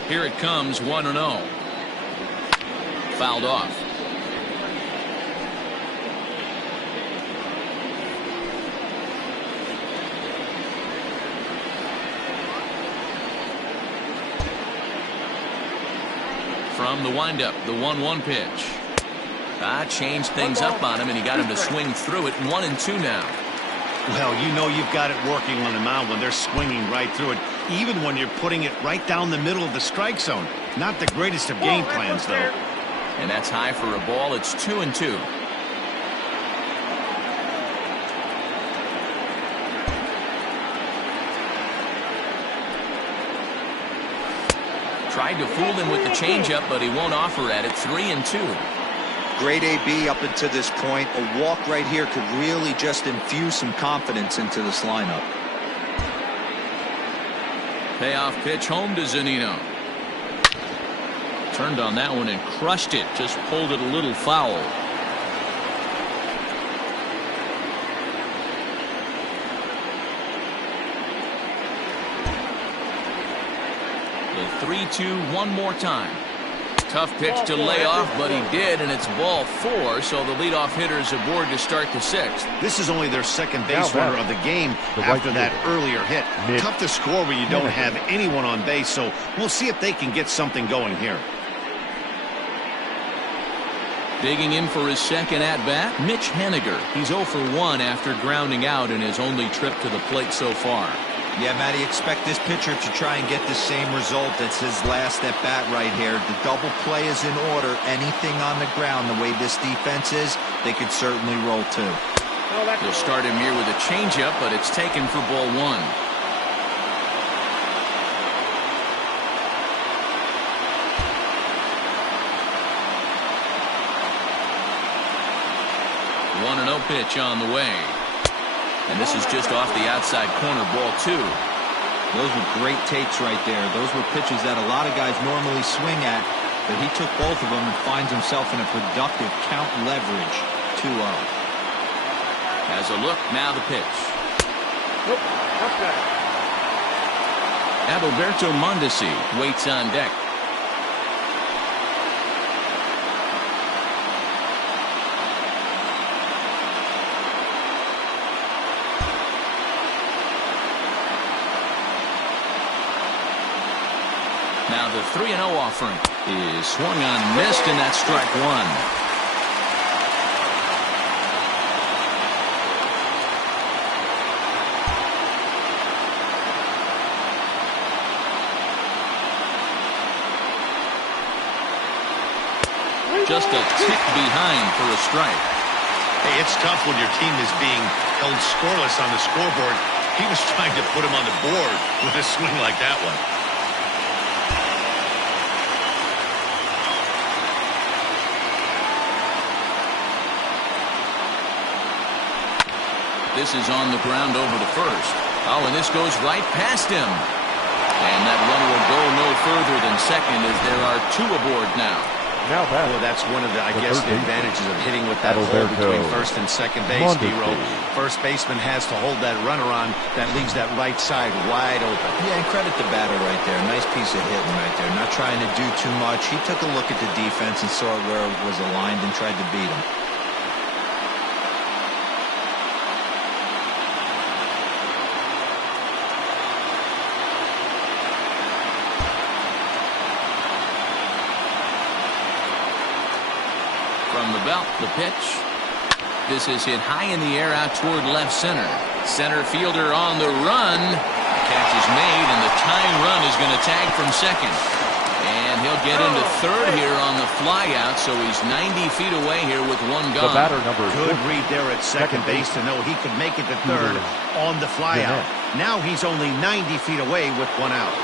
Here it comes, 1-0. Fouled off. From the windup, the 1-1 pitch. Changed things up on him, and he got him to swing through it. 1-2 now. Well, you know you've got it working on the mound when they're swinging right through it, even when you're putting it right down the middle of the strike zone. Not the greatest of game plans, though. And that's high for a ball. It's 2-2. Tried to fool him with the changeup, but he won't offer at it. 3-2. Great AB up until this point. A walk right here could really just infuse some confidence into this lineup. Payoff pitch home to Zunino. Turned on that one and crushed it. Just pulled it a little foul. The 3-2 one more time. Tough pitch to lay off, but he did, and it's ball 4, so the leadoff hitter is aboard to start the 6th. This is only their second base runner of the game after that earlier hit. Tough to score when you don't have anyone on base, so we'll see if they can get something going here. Digging in for his second at-bat, Mitch Haniger. He's 0 for 1 after grounding out in his only trip to the plate so far. Yeah, Matty, expect this pitcher to try and get the same result. That's his last at-bat right here. The double play is in order. Anything on the ground, the way this defense is, they could certainly roll too. They'll start him here with a changeup, but it's taken for ball 1. One 1-0 pitch on the way. And this is just off the outside corner, ball 2. Those were great takes right there. Those were pitches that a lot of guys normally swing at, but he took both of them and finds himself in a productive count leverage. 2-0. Has a look, now the pitch. Nope, not that. Adalberto Mondesi waits on deck. Now the 3-0 offering is swung on, missed, and that's strike 1. Just a tick behind for a strike. Hey, it's tough when your team is being held scoreless on the scoreboard. He was trying to put him on the board with a swing like that one. This is on the ground over to first. Oh, and this goes right past him. And that runner will go no further than second as there are 2 aboard now. Now well, that's one of the, I guess, the advantages of hitting with that hole between first and second base, D-Row. First baseman has to hold that runner on. That leaves that right side wide open. Yeah, and credit the batter right there. Nice piece of hitting right there. Not trying to do too much. He took a look at the defense and saw where it was aligned and tried to beat him. belt, the pitch. This is hit high in the air out toward left center. Center fielder on the run. Catch is made, and the tying run is going to tag from second. And he'll get into third here on the flyout, so he's 90 feet away here with one gone. The batter number Good read there at second base to know he could make it to third on the flyout. Now he's only 90 feet away with one out.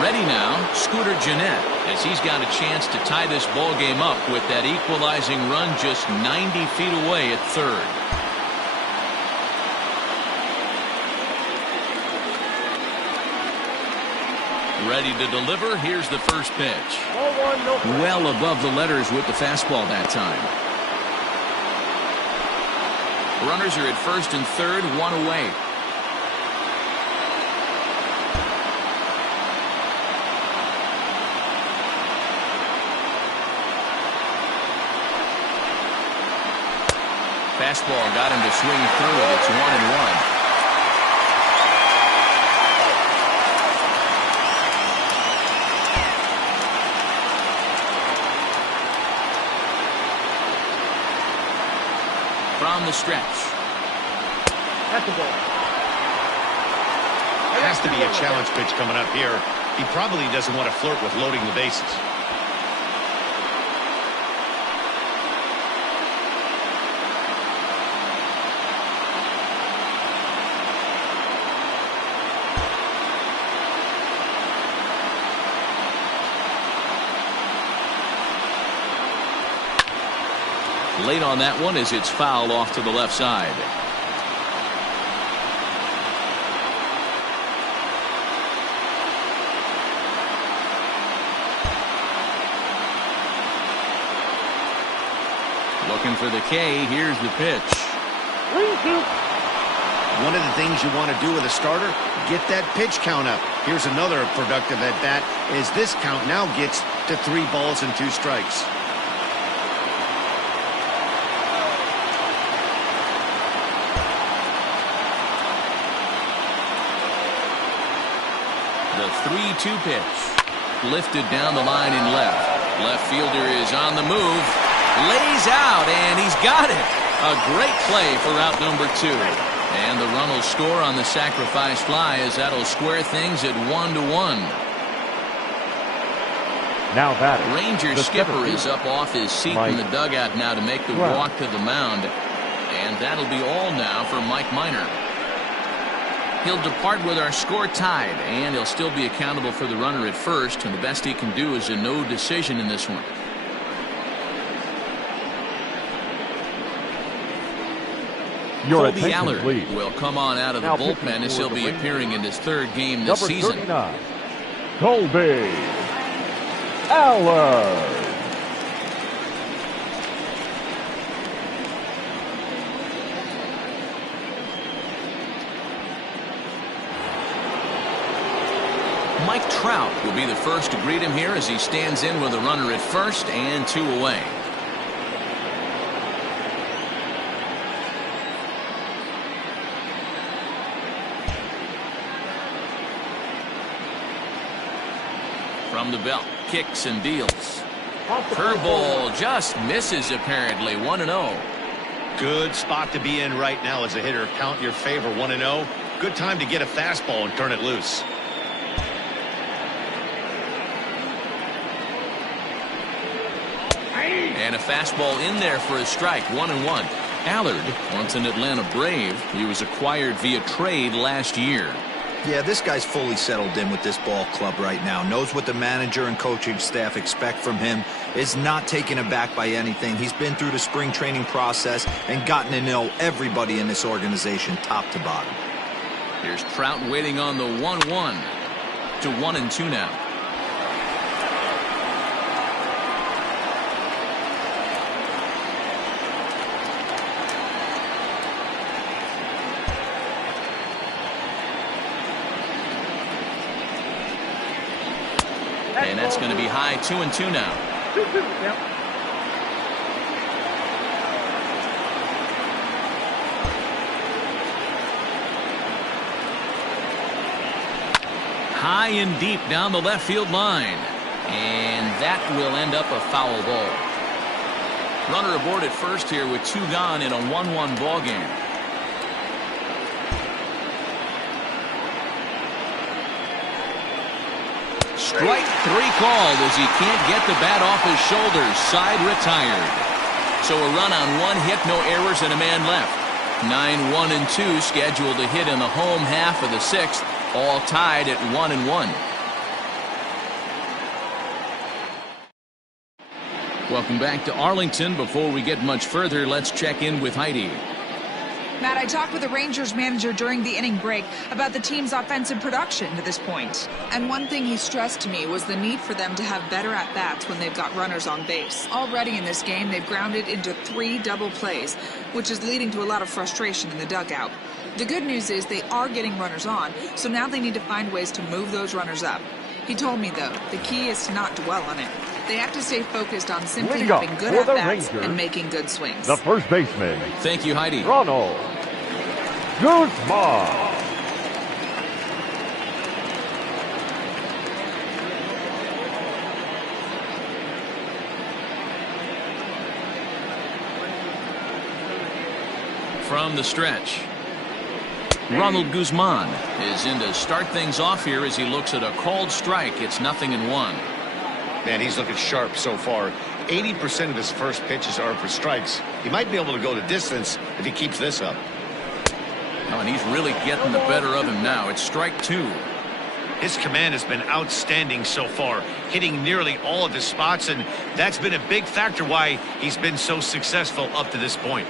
Ready now, Scooter Gennett, as he's got a chance to tie this ball game up with that equalizing run just 90 feet away at third. Ready to deliver. Here's the first pitch. Well above the letters with the fastball that time. Runners are at first and third, one away. Fastball got him to swing through it. It's 1-1. From the stretch. That's the ball. Has to be a challenge pitch coming up here. He probably doesn't want to flirt with loading the bases. Late on that one as it's fouled off to the left side. Looking for the K. Here's the pitch. One of the things you want to do with a starter, get that pitch count up. Here's another productive at bat as this count now gets to 3 balls and 2 strikes. The 3-2 pitch. Lifted down the line in left. Left fielder is on the move. Lays out, and he's got it. A great play for out number 2. And the run will score on the sacrifice fly as that'll square things at 1-1. Now batting. Rangers skipper is up off his seat in the dugout now to make the walk to the mound. And that'll be all now for Mike Minor. He'll depart with our score tied, and he'll still be accountable for the runner at first, and the best he can do is a no decision in this one. Colby Allard will come on out of the bullpen as he'll be appearing in his 3rd game this season. Number 39, Colby Allard. Mike Trout will be the first to greet him here as he stands in with a runner at first and 2 away. From the belt, kicks and deals. Curveball just misses apparently. 1-0. Good spot to be in right now as a hitter. Count your favor. 1-0. Good time to get a fastball and turn it loose. And a fastball in there for a strike. 1-1. Allard, once an Atlanta Brave, he was acquired via trade last year. Yeah, this guy's fully settled in with this ball club right now. Knows what the manager and coaching staff expect from him. Is not taken aback by anything. He's been through the spring training process and gotten to know everybody in this organization top to bottom. Here's Trout waiting on the 1-1 to 1-2 now. And that's going to be high. 2-2 now. 2-2, yeah. High and deep down the left field line. And that will end up a foul ball. Runner aboard at first here with 2 gone in a 1-1 ball game. Strike 3 called as he can't get the bat off his shoulders. Side retired. So a run on 1 hit, no errors, and a man left. 9-1-2 scheduled to hit in the home half of the 6th. All tied at 1-1. Welcome back to Arlington. Before we get much further, let's check in with Heidi. Matt, I talked with the Rangers manager during the inning break about the team's offensive production to this point. And one thing he stressed to me was the need for them to have better at-bats when they've got runners on base. Already in this game, they've grounded into 3 double plays, which is leading to a lot of frustration in the dugout. The good news is they are getting runners on, so now they need to find ways to move those runners up. He told me, though, the key is to not dwell on it. They have to stay focused on simply having good at-bats and making good swings. The first baseman. Thank you, Heidi. Ronald Guzman. From the stretch, Ronald Guzman is in to start things off here as he looks at a called strike. It's 0-1. Man, he's looking sharp so far. 80% of his first pitches are for strikes. He might be able to go the distance if he keeps this up. Oh, and he's really getting the better of him now. It's strike 2. His command has been outstanding so far, hitting nearly all of his spots, and that's been a big factor why he's been so successful up to this point.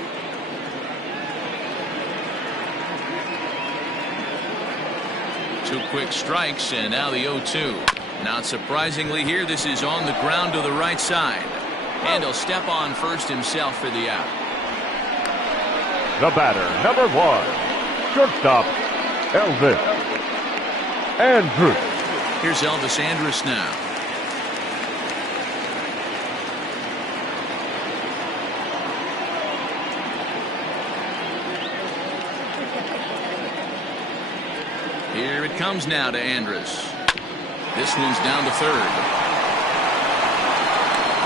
Two quick strikes, and now the 0-2. Not surprisingly here, this is on the ground to the right side. And he'll step on first himself for the out. The batter, number 1, shortstop, Elvis Andrus. Here's Elvis Andrus now. Here it comes now to Andrus. This one's down to third.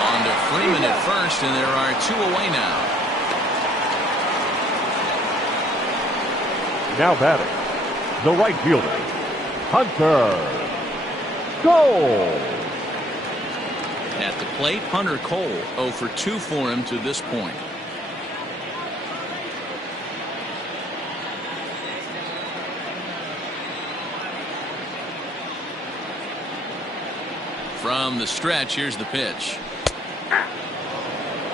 On to Freeman at first, and there are 2 away now. Now batting, the right fielder, Hunter Cole. At the plate, Hunter Cole, 0 for 2 for him to this point. From the stretch, here's the pitch.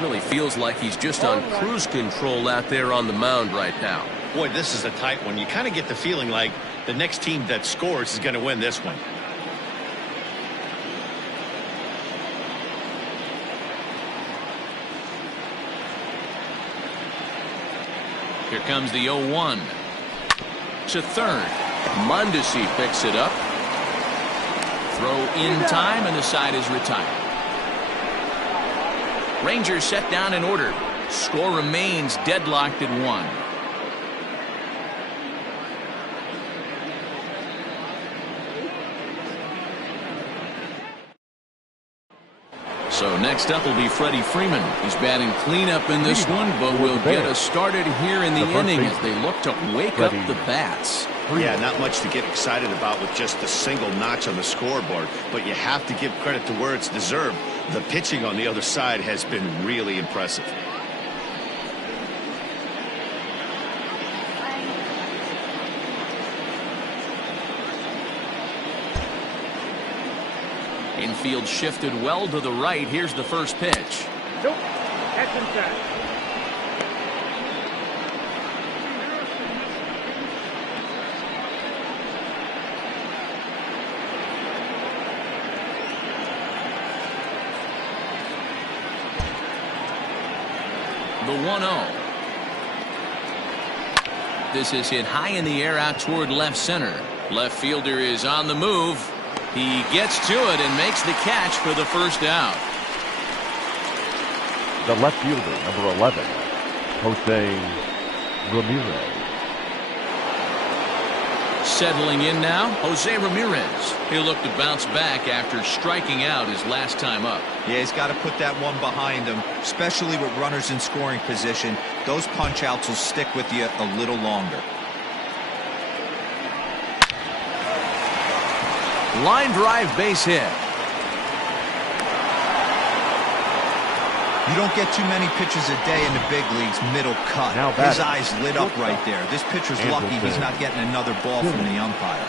Really feels like he's just on cruise control out there on the mound right now. Boy, this is a tight one. You kind of get the feeling like the next team that scores is going to win this one. Here comes the 0-1. To third. Mondesi picks it up. Throw in time, and the side is retired. Rangers set down in order. Score remains deadlocked at 1. So next up will be Freddie Freeman. He's batting cleanup in this one, but will get us started here in the inning as they look to wake up the bats. Yeah, not much to get excited about with just a single notch on the scoreboard, but you have to give credit to where it's deserved. The pitching on the other side has been really impressive. Infield shifted well to the right. Here's the first pitch. Nope. That's inside. The 1-0. This is hit high in the air out toward left center. Left fielder is on the move. He gets to it and makes the catch for the first out. The left fielder, number 11, Jose Ramirez. Settling in now, Jose Ramirez. He'll look to bounce back after striking out his last time up. Yeah, he's got to put that one behind him, especially with runners in scoring position. Those punch-outs will stick with you a little longer. Line drive base hit. You don't get too many pitches a day in the big leagues, middle cut. His eyes lit up right there. This pitcher's lucky he's not getting another ball from the umpire.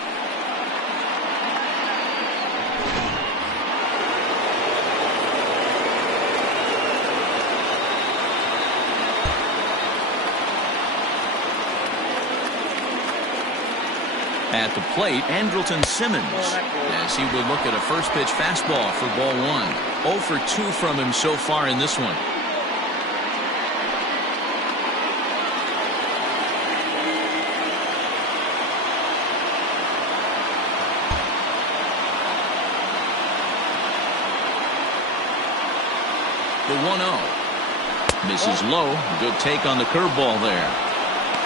At the plate, Andrelton Simmons, as he will look at a first pitch fastball for ball 1. 0 for 2 from him so far in this one. The 1-0. Misses low. Good take on the curveball there.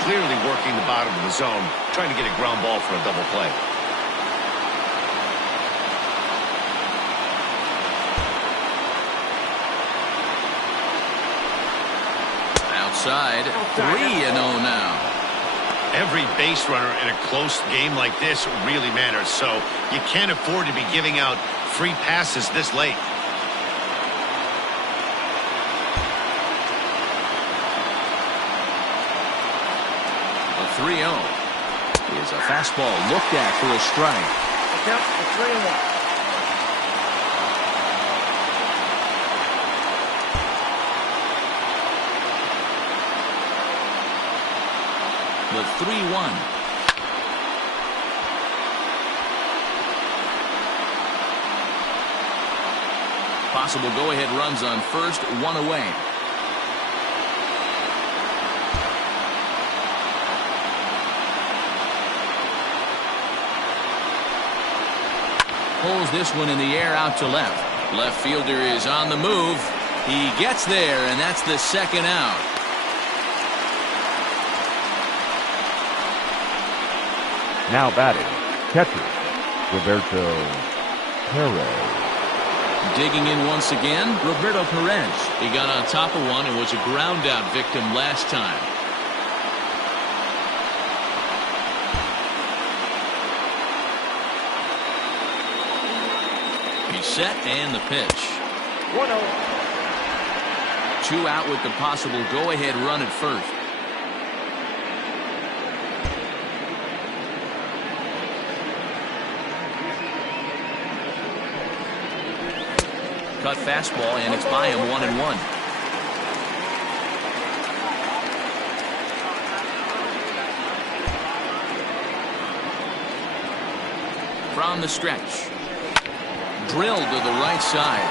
Clearly working the bottom of the zone, trying to get a ground ball for a double play. Outside, 3-0 now. Every base runner in a close game like this really matters, so you can't afford to be giving out free passes this late. A 3-0 is a fastball looked at for a strike. Count for 3-1. The 3-1. Possible go-ahead runs on first, 1 away. Pulls this one in the air out to left. Left fielder is on the move. He gets there, and that's the second out. Now batting, catcher, Roberto Perez. Digging in once again, Roberto Perez. He got on top of one and was a ground out victim last time. He's set and the pitch. 1-0. 2 out with the possible go-ahead run at first. Cut fastball, and it's by him 1-1. From the stretch. Drilled to the right side.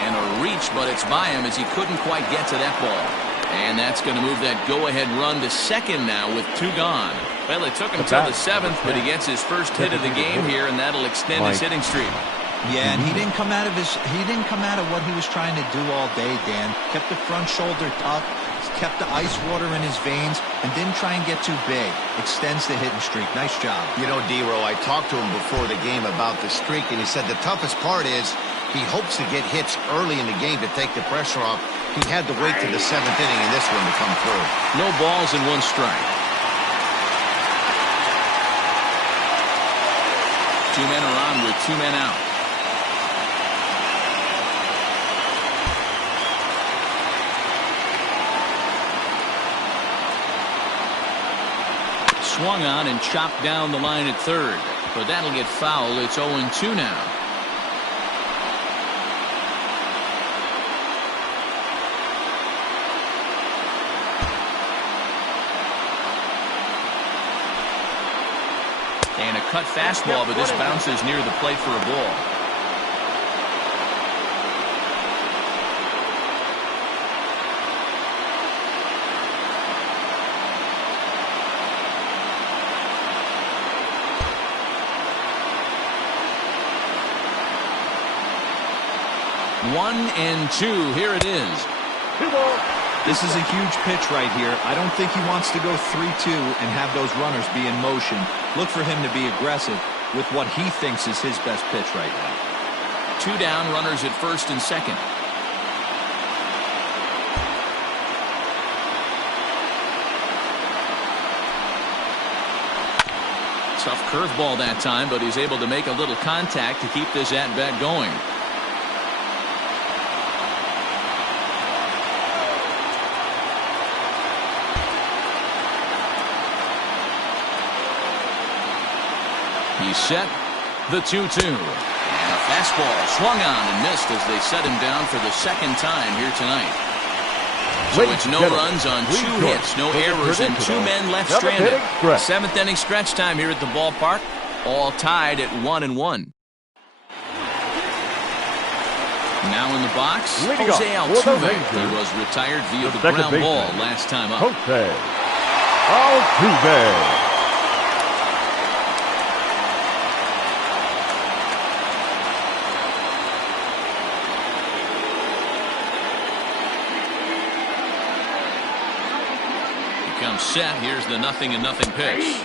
And a reach, but it's by him as he couldn't quite get to that ball. And that's going to move that go-ahead run to second now with 2 gone. Well, it took him till the 7th, but he gets his first hit of the game here, and that'll extend his hitting streak. Yeah, and he didn't come out of what he was trying to do all day, Dan. Kept the front shoulder up, kept the ice water in his veins, and didn't try and get too big. Extends the hitting streak. Nice job. You know, D-Row, I talked to him before the game about the streak, and he said the toughest part is he hopes to get hits early in the game to take the pressure off. He had to wait to the 7th inning in this one to come through. No balls and 1 strike. 2 men are on with 2 men out. Swung on and chopped down the line at third, but that'll get foul. It's 0-2 now. And a cut fastball, but this bounces near the plate for a ball. One and 2. Here it is. This is a huge pitch right here. I don't think he wants to go 3-2 and have those runners be in motion. Look for him to be aggressive with what he thinks is his best pitch right now. 2 down, runners at first and second. Tough curveball that time, but he's able to make a little contact to keep this at-bat going. He's set. The 2-2. And a fastball swung on and missed as they set him down for the second time here tonight. So it's no runs on 2 hits, no errors, and 2 men left stranded. 7th inning stretch time here at the ballpark. All tied at 1-1. Now in the box, Jose Altuve. He was retired via the ground ball last time up. Jose Altuve. Comes set. Here's the 0-0 pitch.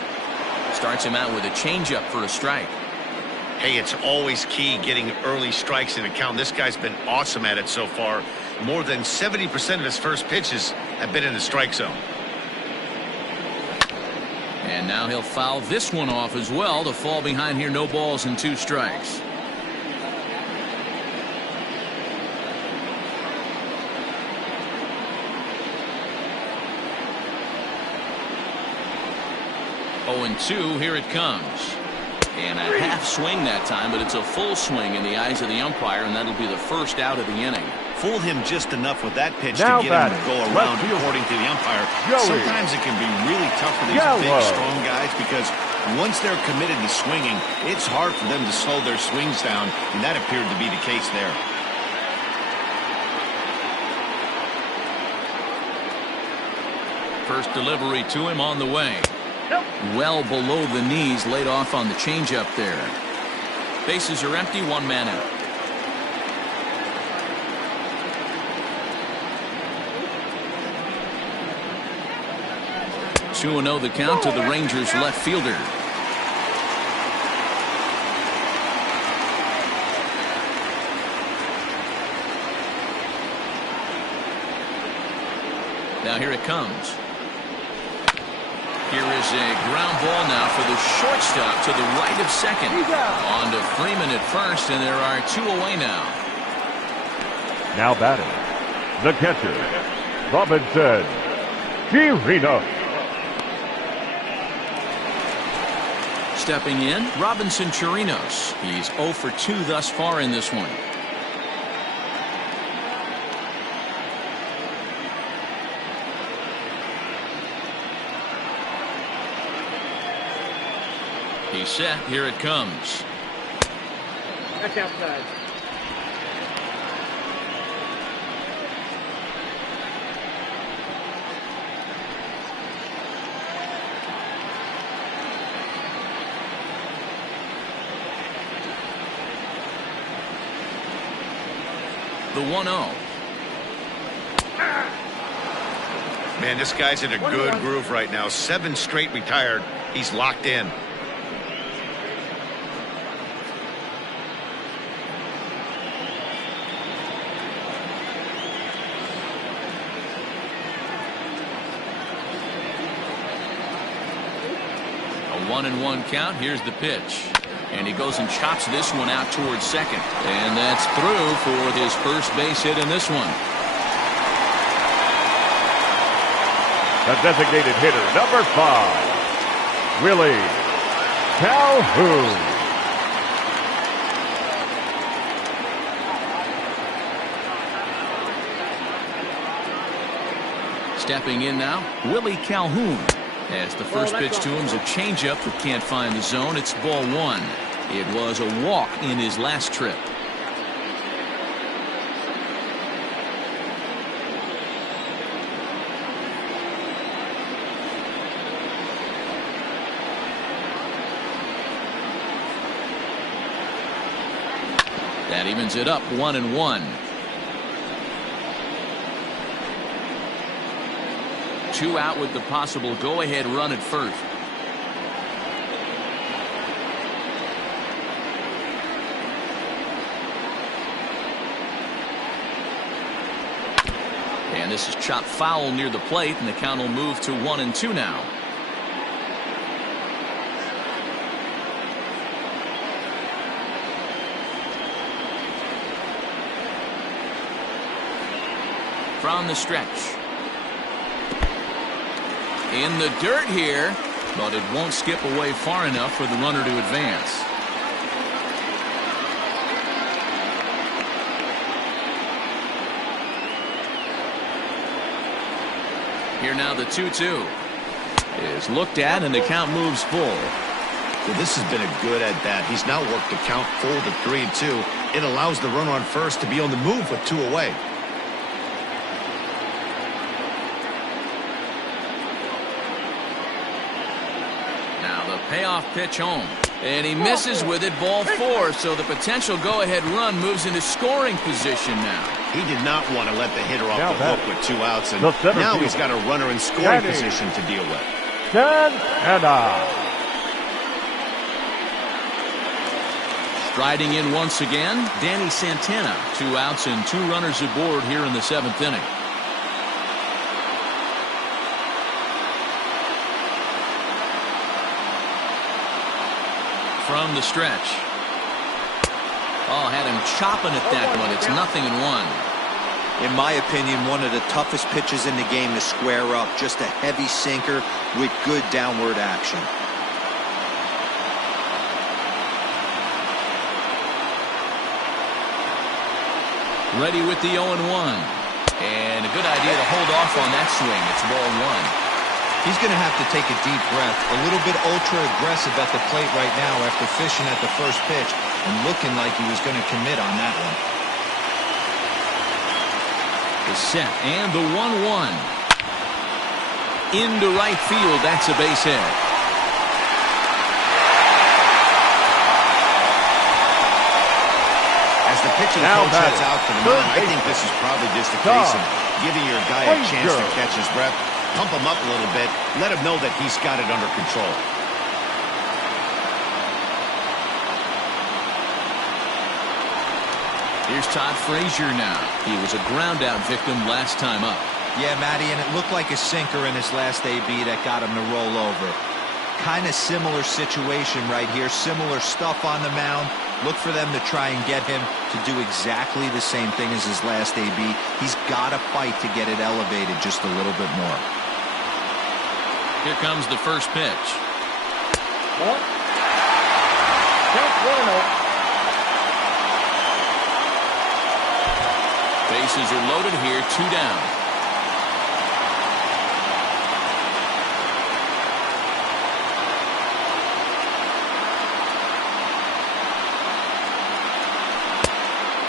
Starts him out with a changeup for a strike. Hey, it's always key getting early strikes in a count. This guy's been awesome at it so far. More than 70% of his first pitches have been in the strike zone. And now he'll foul this one off as well to fall behind here. No balls and 2 strikes. And 2, here it comes. And a half swing that time, but it's a full swing in the eyes of the umpire, and that'll be the first out of the inning. Fooled him just enough with that pitch to get him to go around, according to the umpire. Sometimes it can be really tough for these big, strong guys because once they're committed to swinging, it's hard for them to slow their swings down, and that appeared to be the case there. First delivery to him on the way. Well below the knees, laid off on the changeup there. Bases are empty, 1 man out. Two 2-0 the count to the Rangers left fielder. Now here it comes. Here is a ground ball now for the shortstop to the right of second. On to Freeman at first, and there are 2 away now. Now batting, the catcher, Robinson Chirinos. Stepping in, Robinson Chirinos. He's 0 for 2 thus far in this one. He's set. Here it comes. That's outside. The 1-0. Man, this guy's in a good groove right now. 7 straight retired. He's locked in. A 1-1 count. Here's the pitch. And he goes and chops this one out towards second. And that's through for his first base hit in this one. The designated hitter, number 5, Willie Calhoun. Stepping in now, Willie Calhoun. As the first pitch to him is a changeup that can't find the zone. It's ball 1. It was a walk in his last trip. That evens it up 1-1. 2 out with the possible go-ahead run at first. And this is chopped foul near the plate, and the count will move to 1-2 now. From the stretch. In the dirt here, but it won't skip away far enough for the runner to advance. Here now the 2-2 is looked at, and the count moves full. Well, this has been a good at-bat. He's now worked the count full to 3-2. It allows the runner on first to be on the move with 2 away. Payoff pitch home, and he misses with it. Ball 4, so the potential go-ahead run moves into scoring position now. He did not want to let the hitter off the hook with 2 outs, and now he's got a runner in scoring position to deal with. Striding in once again, Danny Santana. 2 outs and 2 runners aboard here in the 7th inning. From the stretch. Oh, had him chopping at that one. It's 0-1. In my opinion, one of the toughest pitches in the game to square up. Just a heavy sinker with good downward action. Ready with the 0-1. And a good idea to hold off on that swing. It's ball 1. He's going to have to take a deep breath. A little bit ultra-aggressive at the plate right now after fishing at the first pitch and looking like he was going to commit on that one. The set and the 1-1. Into right field. That's a base hit. As the pitching coach heads out to the mound, I think this is probably just a case of giving your guy a chance to catch his breath. Pump him up a little bit. Let him know that he's got it under control. Here's Todd Frazier now. He was a ground-out victim last time up. Yeah, Matty, and it looked like a sinker in his last AB that got him to roll over. Kind of similar situation right here. Similar stuff on the mound. Look for them to try and get him to do exactly the same thing as his last AB. He's got to fight to get it elevated just a little bit more. Here comes the first pitch. Bases are loaded here, 2 down.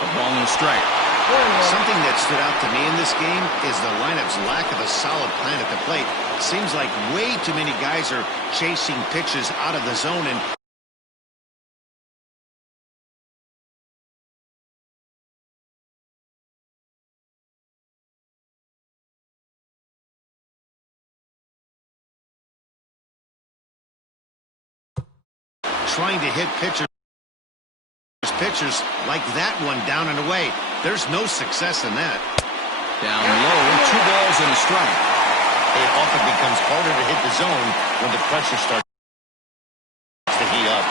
A ball and a strike. Something that stood out to me in this game is the lineup's lack of a solid plan at the plate. Seems like way too many guys are chasing pitches out of the zone and trying to hit pitchers like that one down and away. There's no success in that. Down low, 2 balls and a strike. It often becomes harder to hit the zone when the pressure starts to heat up.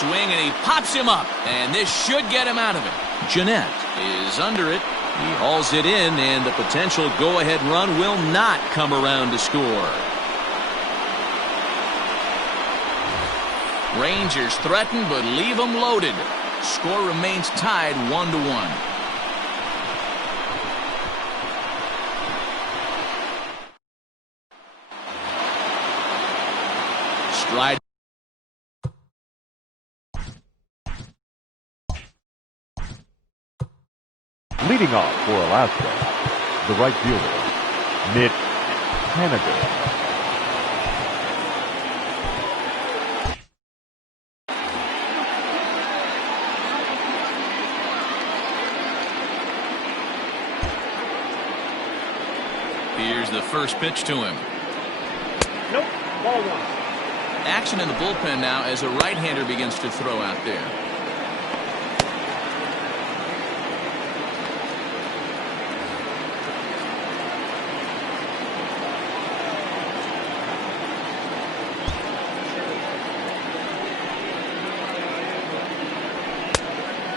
Swing, and he pops him up, and this should get him out of it. Jeanette is under it. He hauls it in, and the potential go-ahead run will not come around to score. Rangers threaten, but leave them loaded. Score remains tied 1-1. Stride. Leading off for Alaska, the right fielder, Mitch Haniger. Here's the first pitch to him. Nope. Ball one. Action in the bullpen now as a right-hander begins to throw out there.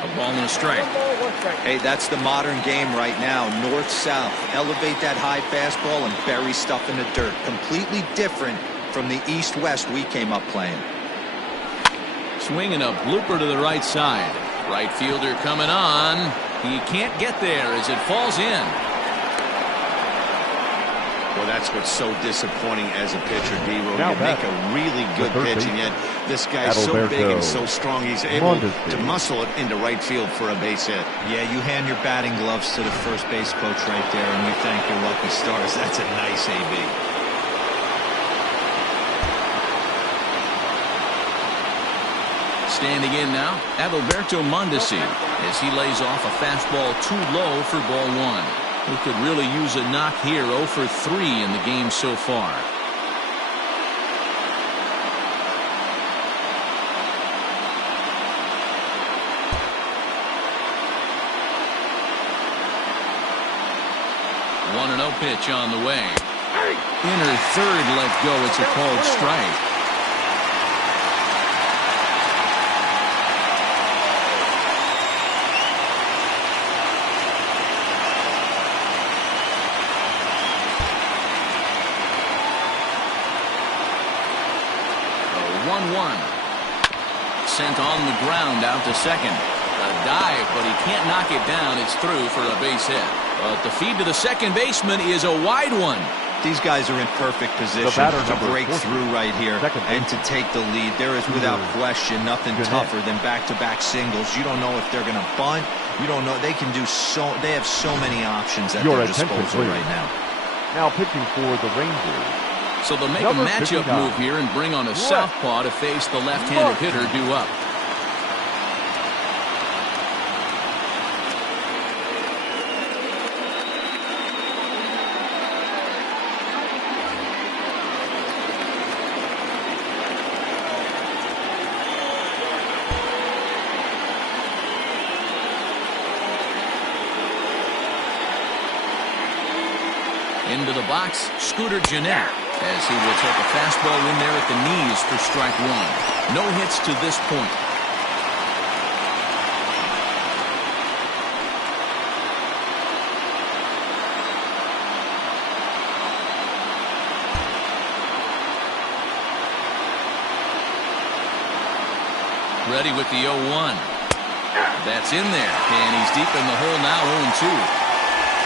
A ball and a strike. Hey, that's the modern game right now. North-south. Elevate that high fastball and bury stuff in the dirt. Completely different from the east-west we came up playing. Swinging a blooper to the right side. Right fielder coming on. He can't get there as it falls in. Well, that's what's so disappointing as a pitcher, D-Row. Now You make a really good pitch, and yet this guy's so big and so strong, he's able to muscle it into right field for a base hit. Yeah, you hand your batting gloves to the first base coach right there, and you thank your lucky stars. That's a nice AB. Standing in now, Adalberto Mondesi as he lays off a fastball too low for ball one. He could really use a knock here. 0 for 3 in the game so far. One and 0 pitch on the way. Inner third let go. It's a called strike. Sent on the ground out to second. A dive, but he can't knock it down. It's through for a base hit. But the feed to the second baseman is a wide one. These guys are in perfect position to break through right here and to take the lead. There is without question nothing tougher than back-to-back singles. You don't know if they're going to bunt. You don't know. They can do so. They have so many options at their disposal right now. Now pitching for the Rangers. So they'll make a matchup move here and bring on a southpaw to face the left-handed hitter due up. Into the box, Scooter Gennett, as he will take a fastball in there at the knees for strike one. No hits to this point. Ready with the 0-1. That's in there, and he's deep in the hole now, 0-2.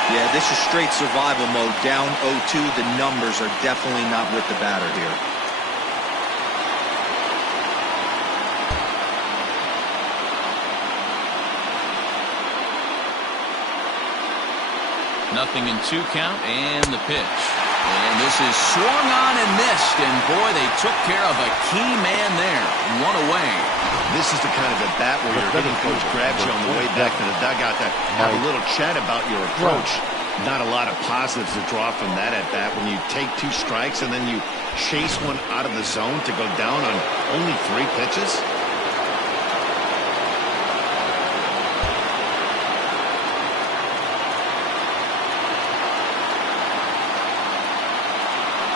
Yeah, this is straight survival mode. Down 0-2. The numbers are definitely not with the batter here. Nothing in 2 count, and the pitch. And this is swung on and missed, and boy, they took care of a key man there. 1 away. This is the kind of at bat where your hitting coach grabs you on the way back to the dugout to have a little chat about your approach. Not a lot of positives to draw from that at bat when you take 2 strikes and then you chase one out of the zone to go down on only 3 pitches.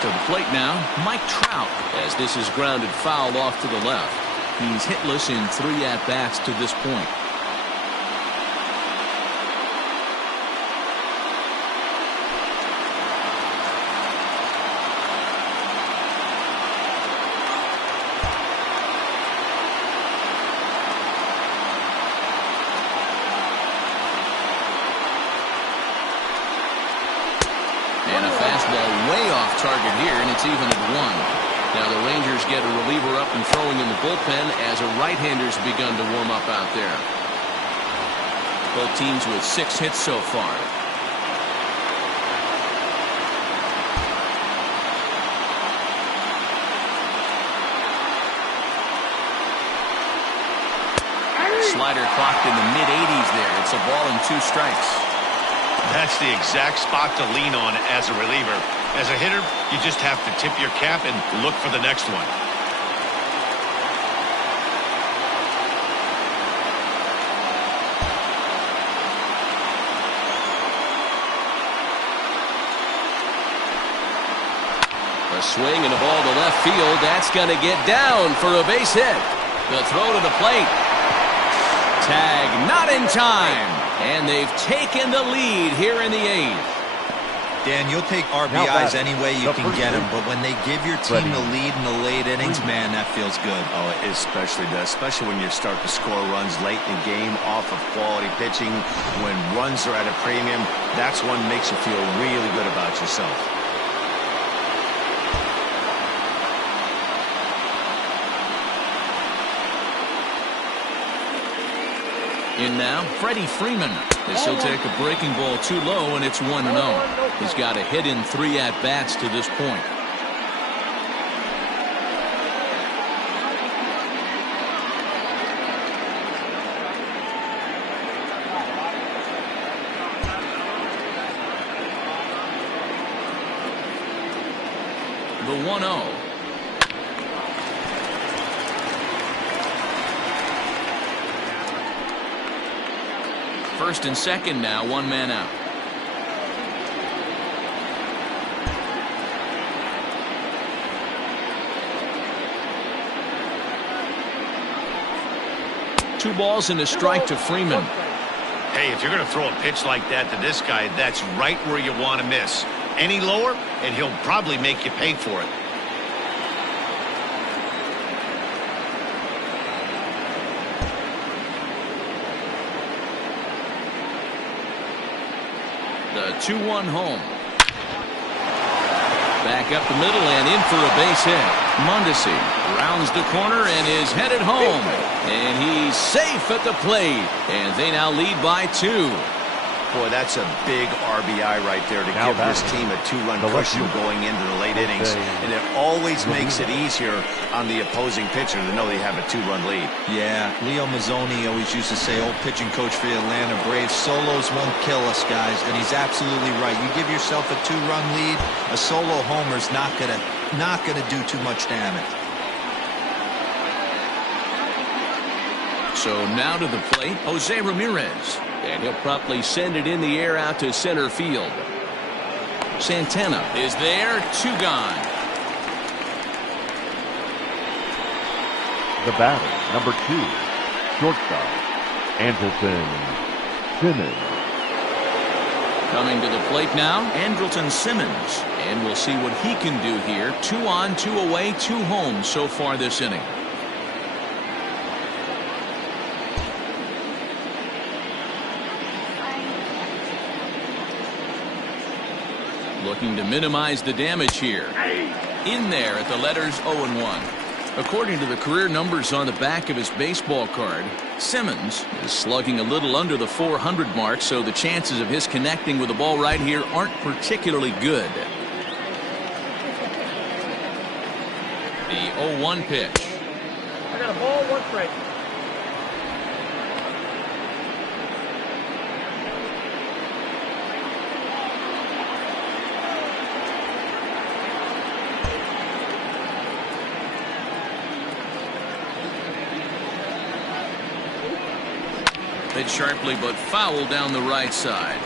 To the plate now, Mike Trout, as this is grounded foul off to the left. He's hitless in 3 at-bats to this point. target here, and it's even at 1. Now the Rangers get a reliever up and throwing in the bullpen as a right-hander's begun to warm up out there. Both teams with 6 hits so far. Slider clocked in the mid-80s there. It's a ball and 2 strikes. That's the exact spot to lean on as a reliever. As a hitter, you just have to tip your cap and look for the next one. A swing and a ball to left field. That's going to get down for a base hit. The throw to the plate. Tag not in time. And they've taken the lead here in the 8th. Dan, you'll take RBIs any way you can get them, but when they give your team the lead in the late innings, man, that feels good. Oh, it especially does, especially when you start to score runs late in the game off of quality pitching. When runs are at a premium, that's what makes you feel really good about yourself. In now, Freddie Freeman. As he'll take a breaking ball too low, and it's 1-0. He's got a hit in 3 at-bats to this point. The 1-0. First and second now, 1 man out. Two balls and a strike to Freeman. Hey, if you're going to throw a pitch like that to this guy, that's right where you want to miss. Any lower, and he'll probably make you pay for it. The 2-1 home. Back up the middle and in for a base hit. Mondesi rounds the corner and is headed home. And he's safe at the plate. And they now lead by 2. Boy, that's a big RBI right there to give this team a 2-run cushion going into the late innings. And it always makes it easier on the opposing pitcher to know they have a 2-run lead. Yeah, Leo Mazzoni always used to say, old pitching coach for the Atlanta Braves, solos won't kill us, guys. And he's absolutely right. You give yourself a 2-run lead, a solo homer's not gonna do too much damage. So now to the plate, Jose Ramirez. And he'll promptly send it in the air out to center field. Santana is there, 2 gone. The batter, number 2, shortstop, Andrelton Simmons. Coming to the plate now, Andrelton Simmons. And we'll see what he can do here. 2 on, 2 away, 2 home so far this inning. Looking to minimize the damage here. In there at the letters 0-1. According to the career numbers on the back of his baseball card, Simmons is slugging a little under the 400 mark, so the chances of his connecting with the ball right here aren't particularly good. The 0-1 pitch. I got a ball, 1 strike. Hit sharply but foul down the right side.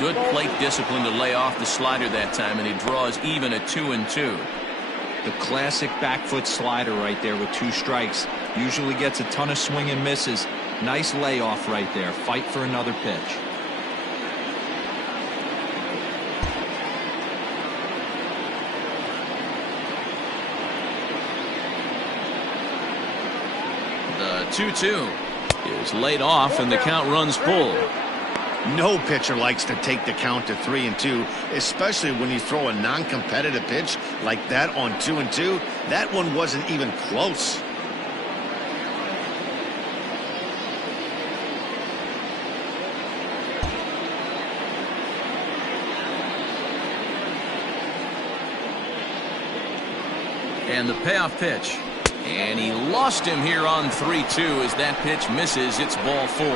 Good plate discipline to lay off the slider that time, and he draws even at 2-2. The classic back foot slider right there with 2 strikes. Usually gets a ton of swing and misses. Nice layoff right there. Fight for another pitch. The 2-2 is laid off, and the count runs full. No pitcher likes to take the count to 3-2, especially when you throw a non-competitive pitch like that on 2-2. That one wasn't even close. And the payoff pitch. And he lost him here on 3-2 as that pitch misses. It's ball 4.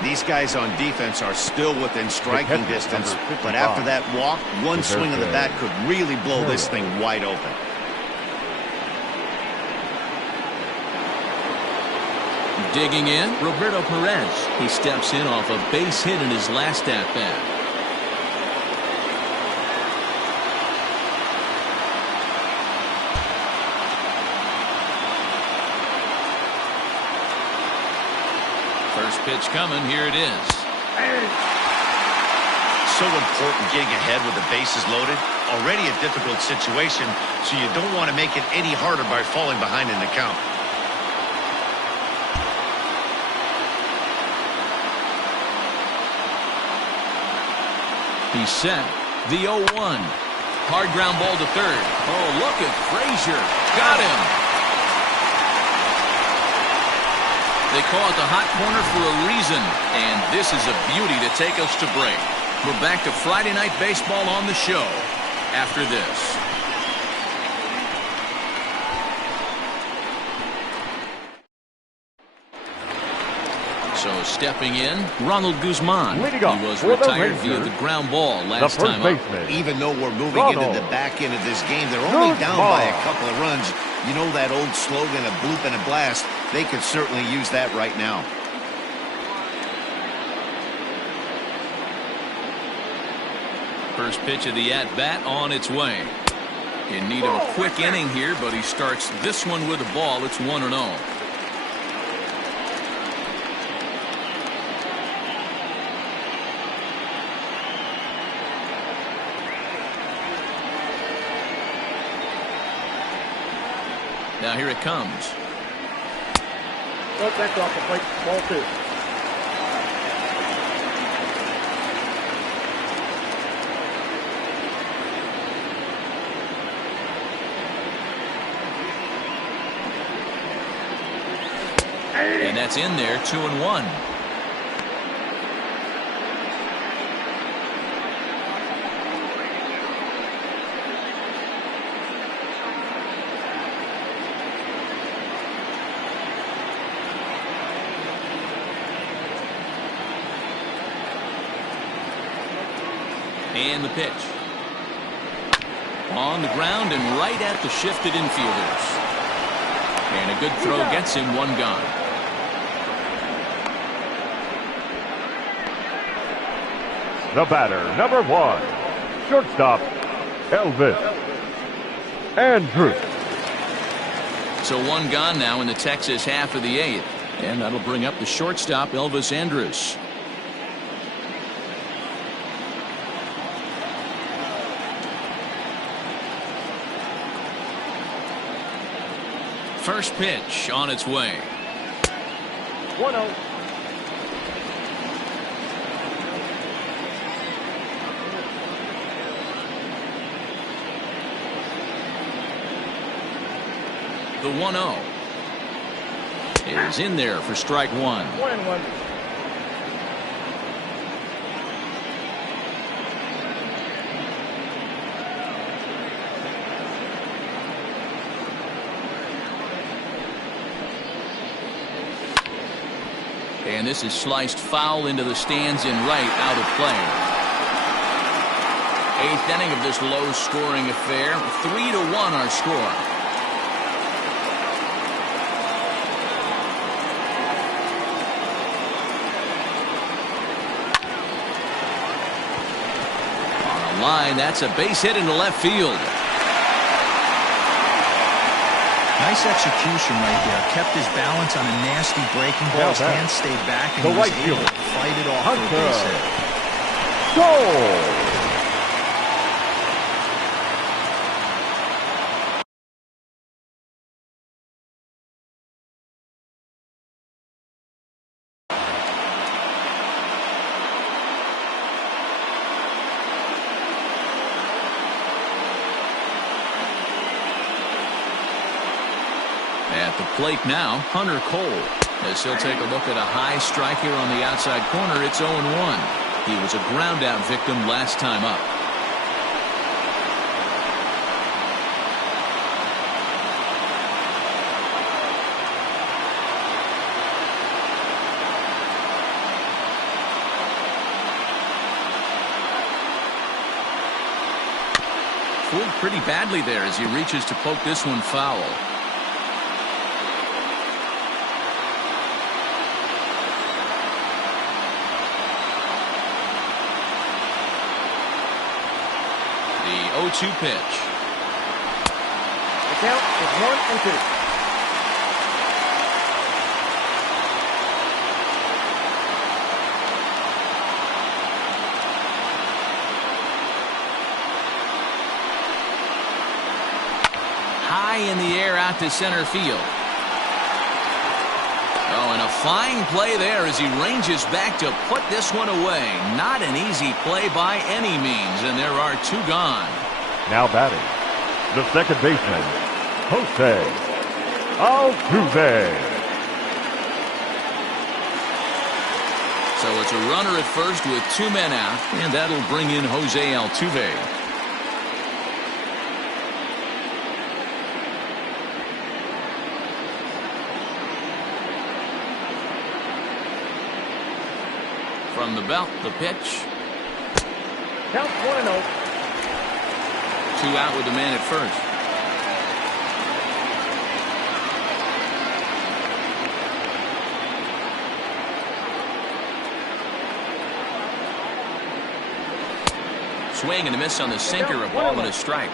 These guys on defense are still within striking distance, but after that walk, one swing of the bat could really blow this thing wide open. Digging in, Roberto Perez. He steps in off a base hit in his last at-bat. First pitch coming. Here it is. So important getting ahead with the bases loaded. Already a difficult situation, so you don't want to make it any harder by falling behind in the count. He's set. The 0-1. Hard ground ball to third. Oh, look at Frazier. Got him. They call it the hot corner for a reason, and this is a beauty to take us to break. We're back to Friday Night Baseball on the show after this. So stepping in, Ronald Guzman. He was retired via the ground ball last time up. Even though we're moving into the back end of this game, they're only down by a couple of runs. You know that old slogan, a bloop and a blast. They could certainly use that right now. First pitch of the at-bat on its way. In need of a quick inning here, but he starts this one with a ball. It's 1-0. Now here it comes. Oh, that's off the plate. Ball 2. And that's in there, 2-1. And the pitch. On the ground and right at the shifted infielders. And a good throw gets him one gone. The batter, number 1, shortstop, Elvis Andrus. So one gone now in the Texas half of the 8th. And that'll bring up the shortstop, Elvis Andrus. First pitch on its way. 1-0. The 1-0 is in there for strike 1. 1-1. And this is sliced foul into the stands in right, out of play. 8th inning of this low-scoring affair. 3-1 our score. On a line, that's a base hit into left field. Nice execution right there. Kept his balance on a nasty breaking ball. His hands stayed back, and he was able to fight it off for a base hit. Goal! At the plate now, Hunter Cole. As he'll take a look at a high strike here on the outside corner, it's 0-1. He was a ground out victim last time up. Fooled pretty badly there as he reaches to poke this one foul. The 0-2 pitch. The count is 1-2. High in the air out to center field. Oh, and a fine play there as he ranges back to put this one away. Not an easy play by any means, and there are 2 gone. Now batting, the second baseman, Jose Altuve. So it's a runner at first with 2 men out, and that'll bring in Jose Altuve. From the belt, the pitch. Count 1-0. 2 out with the man at first. Swing and a miss on the sinker, a ball and a strike.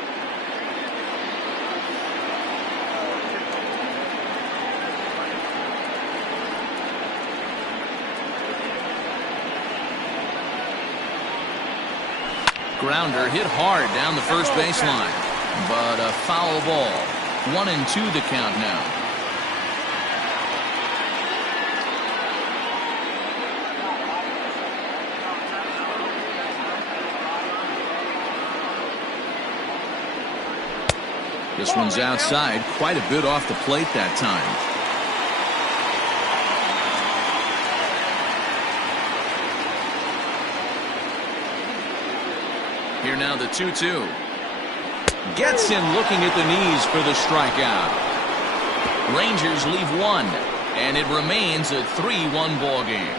Grounder hit hard down the first baseline, but a foul ball. 1-2 the count now. This one's outside, quite a bit off the plate that time. Here now the 2-2. Gets him looking at the knees for the strikeout. Rangers leave 1, and it remains a 3-1 ball game.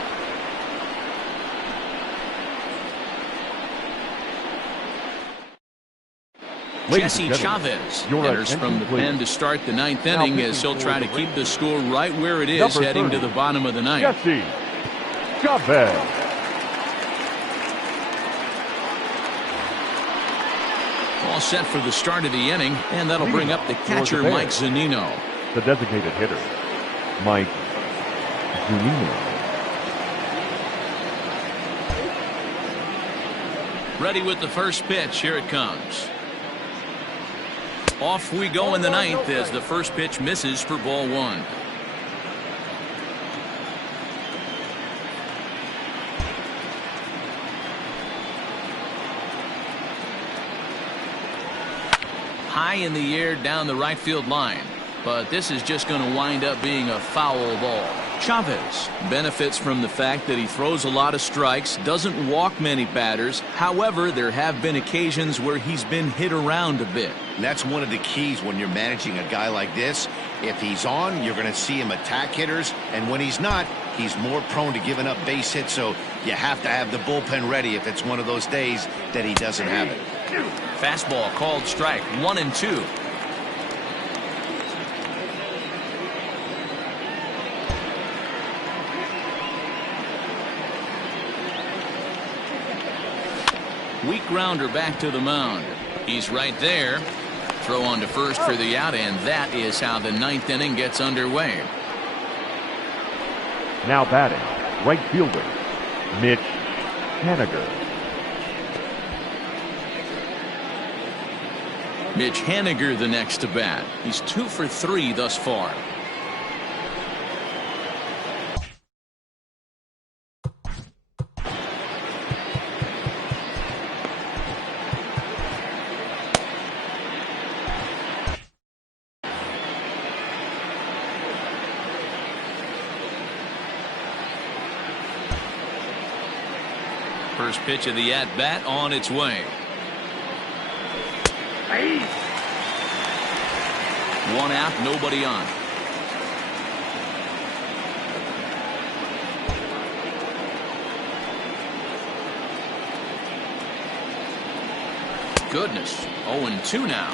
Jesse Chavez enters from the pen to start the 9th inning as he'll try to keep the score right where it is heading to the bottom of the 9th. Jesse Chavez. All set for the start of the inning, and that'll bring up the catcher, Mike Zunino. The designated hitter, Mike Zunino. Ready with the first pitch. Here it comes. Off we go in the 9th as the first pitch misses for ball 1. High in the air down the right field line, but this is just going to wind up being a foul ball. Chavez benefits from the fact that he throws a lot of strikes, doesn't walk many batters. However, there have been occasions where he's been hit around a bit. And that's one of the keys when you're managing a guy like this. If he's on, you're going to see him attack hitters, and when he's not, he's more prone to giving up base hits, so you have to have the bullpen ready if it's one of those days that he doesn't have it. Fastball called strike. 1-2. Weak grounder back to the mound. He's right there. Throw on to first for the out, and that is how the 9th inning gets underway. Now batting, right fielder, Mitch Haniger. Mitch Haniger the next to bat. He's 2 for 3 thus far. First pitch of the at-bat on its way. One out, nobody on. Goodness, 0-2 now.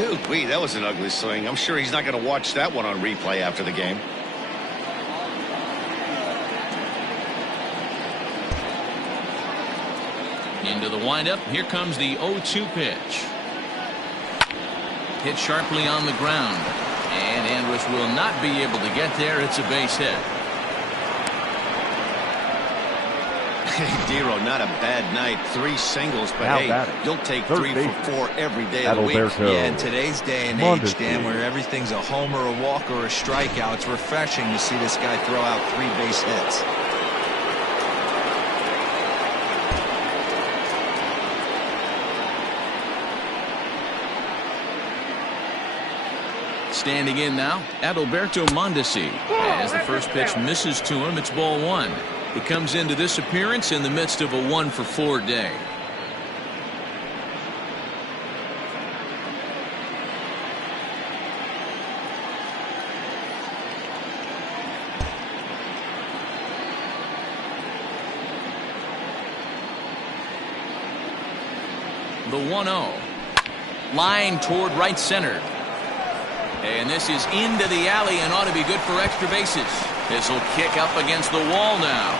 Ooh, that was an ugly swing. I'm sure he's not going to watch that one on replay after the game. Into the windup. Here comes the 0-2 pitch. Hit sharply on the ground. And Andrus will not be able to get there. It's a base hit. Hey, Dero, not a bad night. 3 singles, but Now hey, batting. you'll take Third 3 baseman. for 4 every day of the week. Alberto. Yeah, in today's day and age, Dan, where everything's a homer, a walk, or a strikeout, it's refreshing to see this guy throw out 3 base hits. Standing in now, Adalberto Mondesi. As the first pitch misses to him, it's ball 1. He comes into this appearance in the midst of a 1-for-4 day. The 1-0. Line toward right center. And this is into the alley and ought to be good for extra bases. This will kick up against the wall now.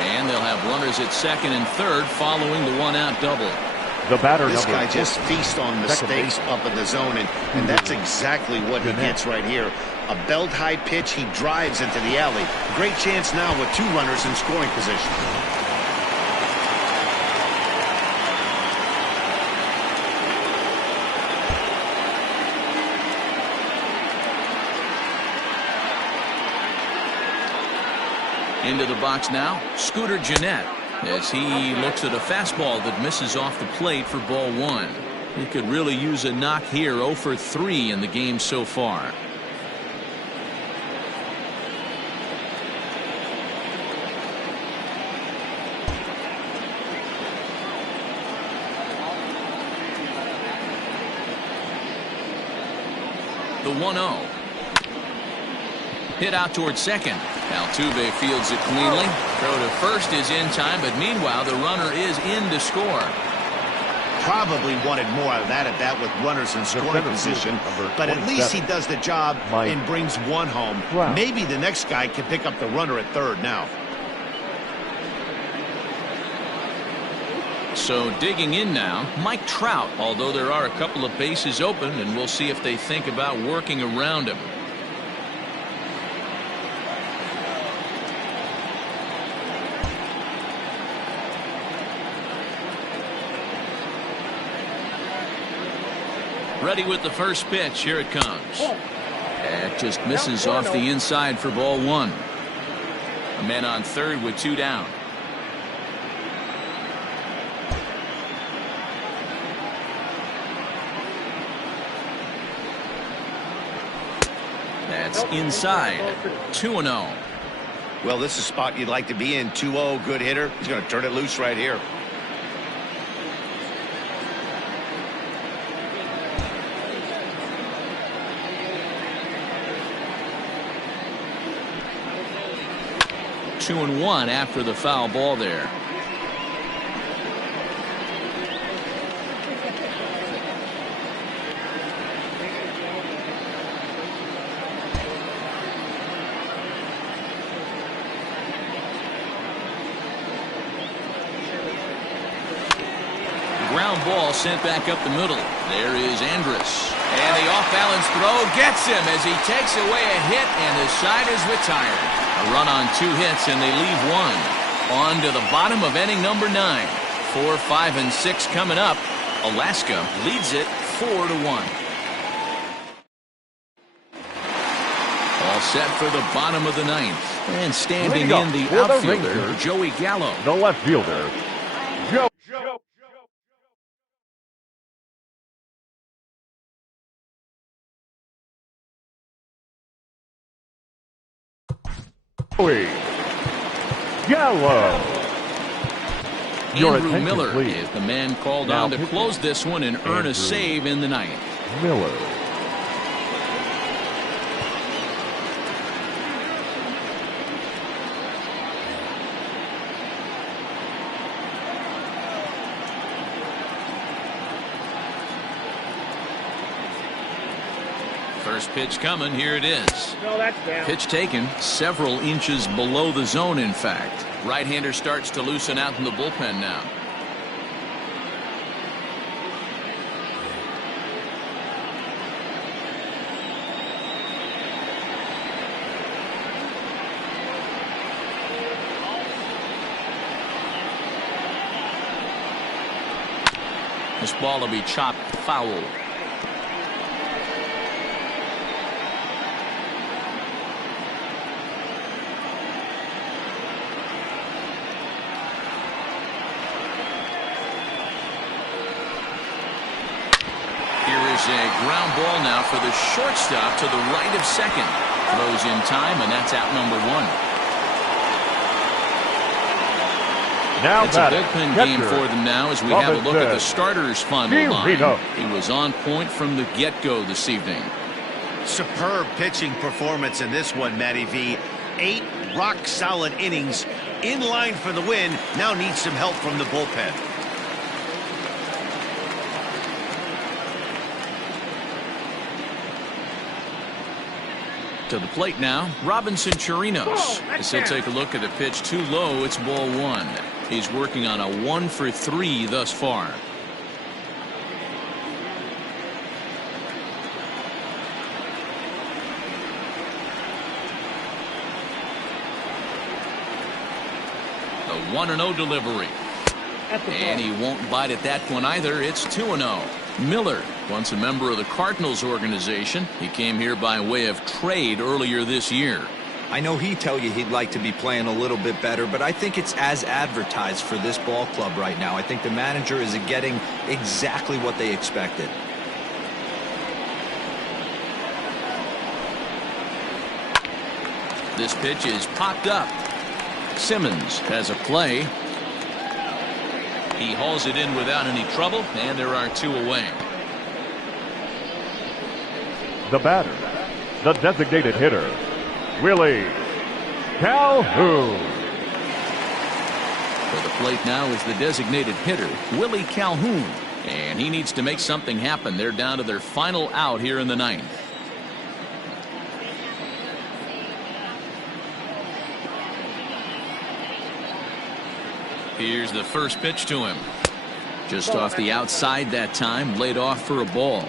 And they'll have runners at second and third following the 1-out double. The batter, This number guy just feasts on mistakes up in the zone, and that's exactly what he gets right here. A belt high pitch, he drives into the alley. Great chance now with 2 runners in scoring position. Into the box now, Scooter Gennett, as he looks at a fastball that misses off the plate for ball 1. He could really use a knock here. 0 for 3 in the game so far. The 1-0. Hit out towards second. Altuve fields it cleanly. Throw to first is in time, but meanwhile the runner is in to score. Probably wanted more out of that at bat with runners in scoring position, but at least he does the job and brings 1 home. Wow. Maybe the next guy can pick up the runner at third now. So digging in now, Mike Trout, although there are a couple of bases open, and we'll see if they think about working around him. Ready with the first pitch. Here it comes. It just misses off the inside for ball 1. A man on third with 2 down. That's inside. 2-0. Well, this is a spot you'd like to be in. 2-0, good hitter. He's going to turn it loose right here. Two and 1 after the foul ball there. Ground ball sent back up the middle. There is Andrus. And the off-balance throw gets him as he takes away a hit, and the side is retired. A run on 2 hits, and they leave 1. On to the bottom of inning number 9. 4, 5, and 6 coming up. Alaska leads it 4-1. All set for the bottom of the 9th. And standing in the outfielder, Joey Gallo. The left fielder, Joey Gallo. Andrew Miller is the man called on to close this one and earn a save in the ninth. Miller. First pitch coming. Here it is. No, that's down. Pitch taken several inches below the zone, in fact. Right-hander starts to loosen out in the bullpen now. This ball will be chopped foul. A ground ball now for the shortstop to the right of second. Throws in time, and that's out number one. Now it's a bullpen game for them now as we have a look at the starters' final line. He was on point from the get-go this evening. Superb pitching performance in this one, Matty V. 8 rock-solid innings in line for the win. Now needs some help from the bullpen. To the plate now, Robinson Chirinos. As he'll take a look at the pitch too low, it's ball one. He's working on a 1 for 3 thus far. The 1-0 delivery. And he won't bite at that one either. It's 2-0. Miller, once a member of the Cardinals organization, he came here by way of trade earlier this year. I know he'd tell you he'd like to be playing a little bit better, but I think it's as advertised for this ball club right now. I think the manager is getting exactly what they expected. This pitch is popped up. Simmons has a play. He hauls it in without any trouble, and there are 2 away. The batter, the designated hitter, Willie Calhoun. For the plate now is the designated hitter, Willie Calhoun. And he needs to make something happen. They're down to their final out here in the ninth. Here's the first pitch to him. Just off the outside that time, laid off for a ball.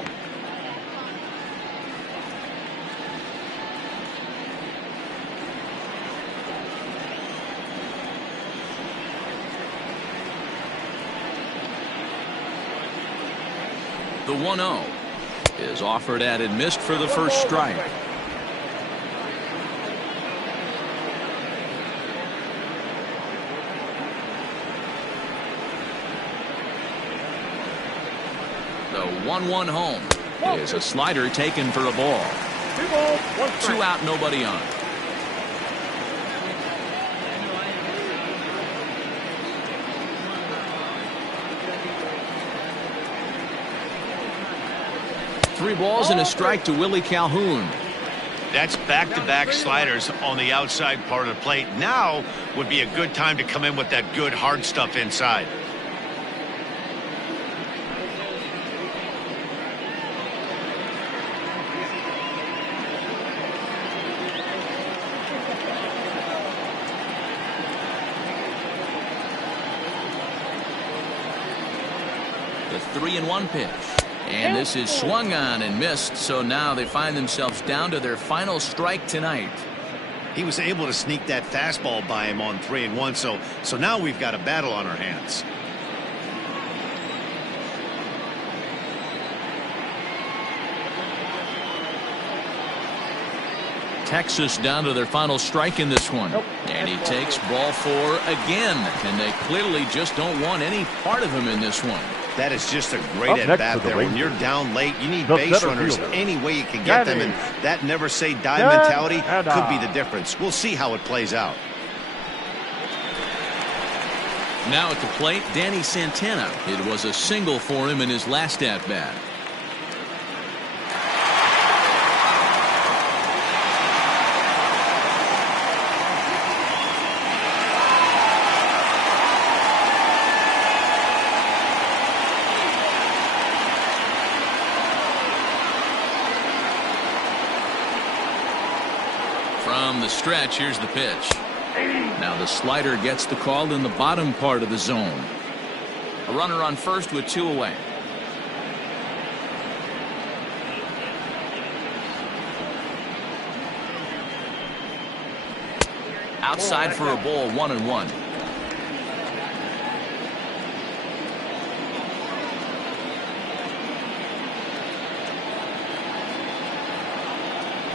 The 1-0 is offered at and missed for the first strike. The 1-1 home is a slider taken for a ball. 2 out, nobody on. Three balls and a strike to Willie Calhoun. That's back-to-back sliders on the outside part of the plate. Now would be a good time to come in with that good hard stuff inside. The 3-1 pitch. And this is swung on and missed, so now they find themselves down to their final strike tonight. He was able to sneak that fastball by him on 3-1, so now we've got a battle on our hands. Texas down to their final strike in this one. And he takes ball 4 again, and they clearly just don't want any part of him in this one. That is just a great at-bat there. When you're down late, you need base runners any way you can get them, and that never-say-die mentality could be the difference. We'll see how it plays out. Now at the plate, Danny Santana. It was a single for him in his last at-bat. From the stretch, here's the pitch. Now the slider gets the call in the bottom part of the zone. A runner on first with 2 away. Outside for a ball, 1-1.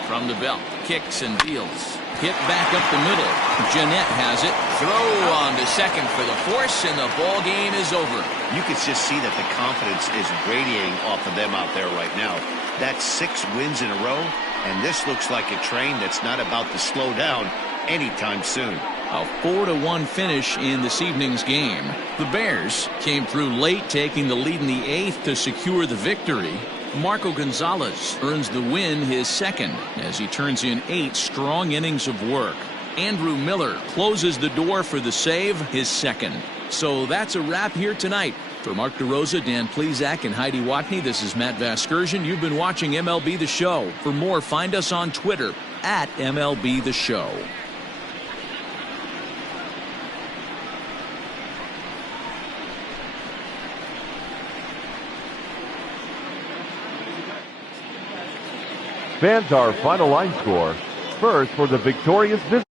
From the belt, kicks and deals. Hit back up the middle. Jeanette has it. Throw on to second for the force, and the ball game is over. You can just see that the confidence is radiating off of them out there right now. That's 6 wins in a row, and this looks like a train that's not about to slow down anytime soon. A 4-1 finish in this evening's game. The Bears came through late, taking the lead in the 8th to secure the victory. Marco Gonzalez earns the win, his second, as he turns in 8 strong innings of work. Andrew Miller closes the door for the save, his second. So that's a wrap here tonight. For Mark DeRosa, Dan Plesac, and Heidi Watney, this is Matt Vasgersian. You've been watching MLB The Show. For more, find us on Twitter at MLB The Show. Fans, our final line score. First, for the victorious Business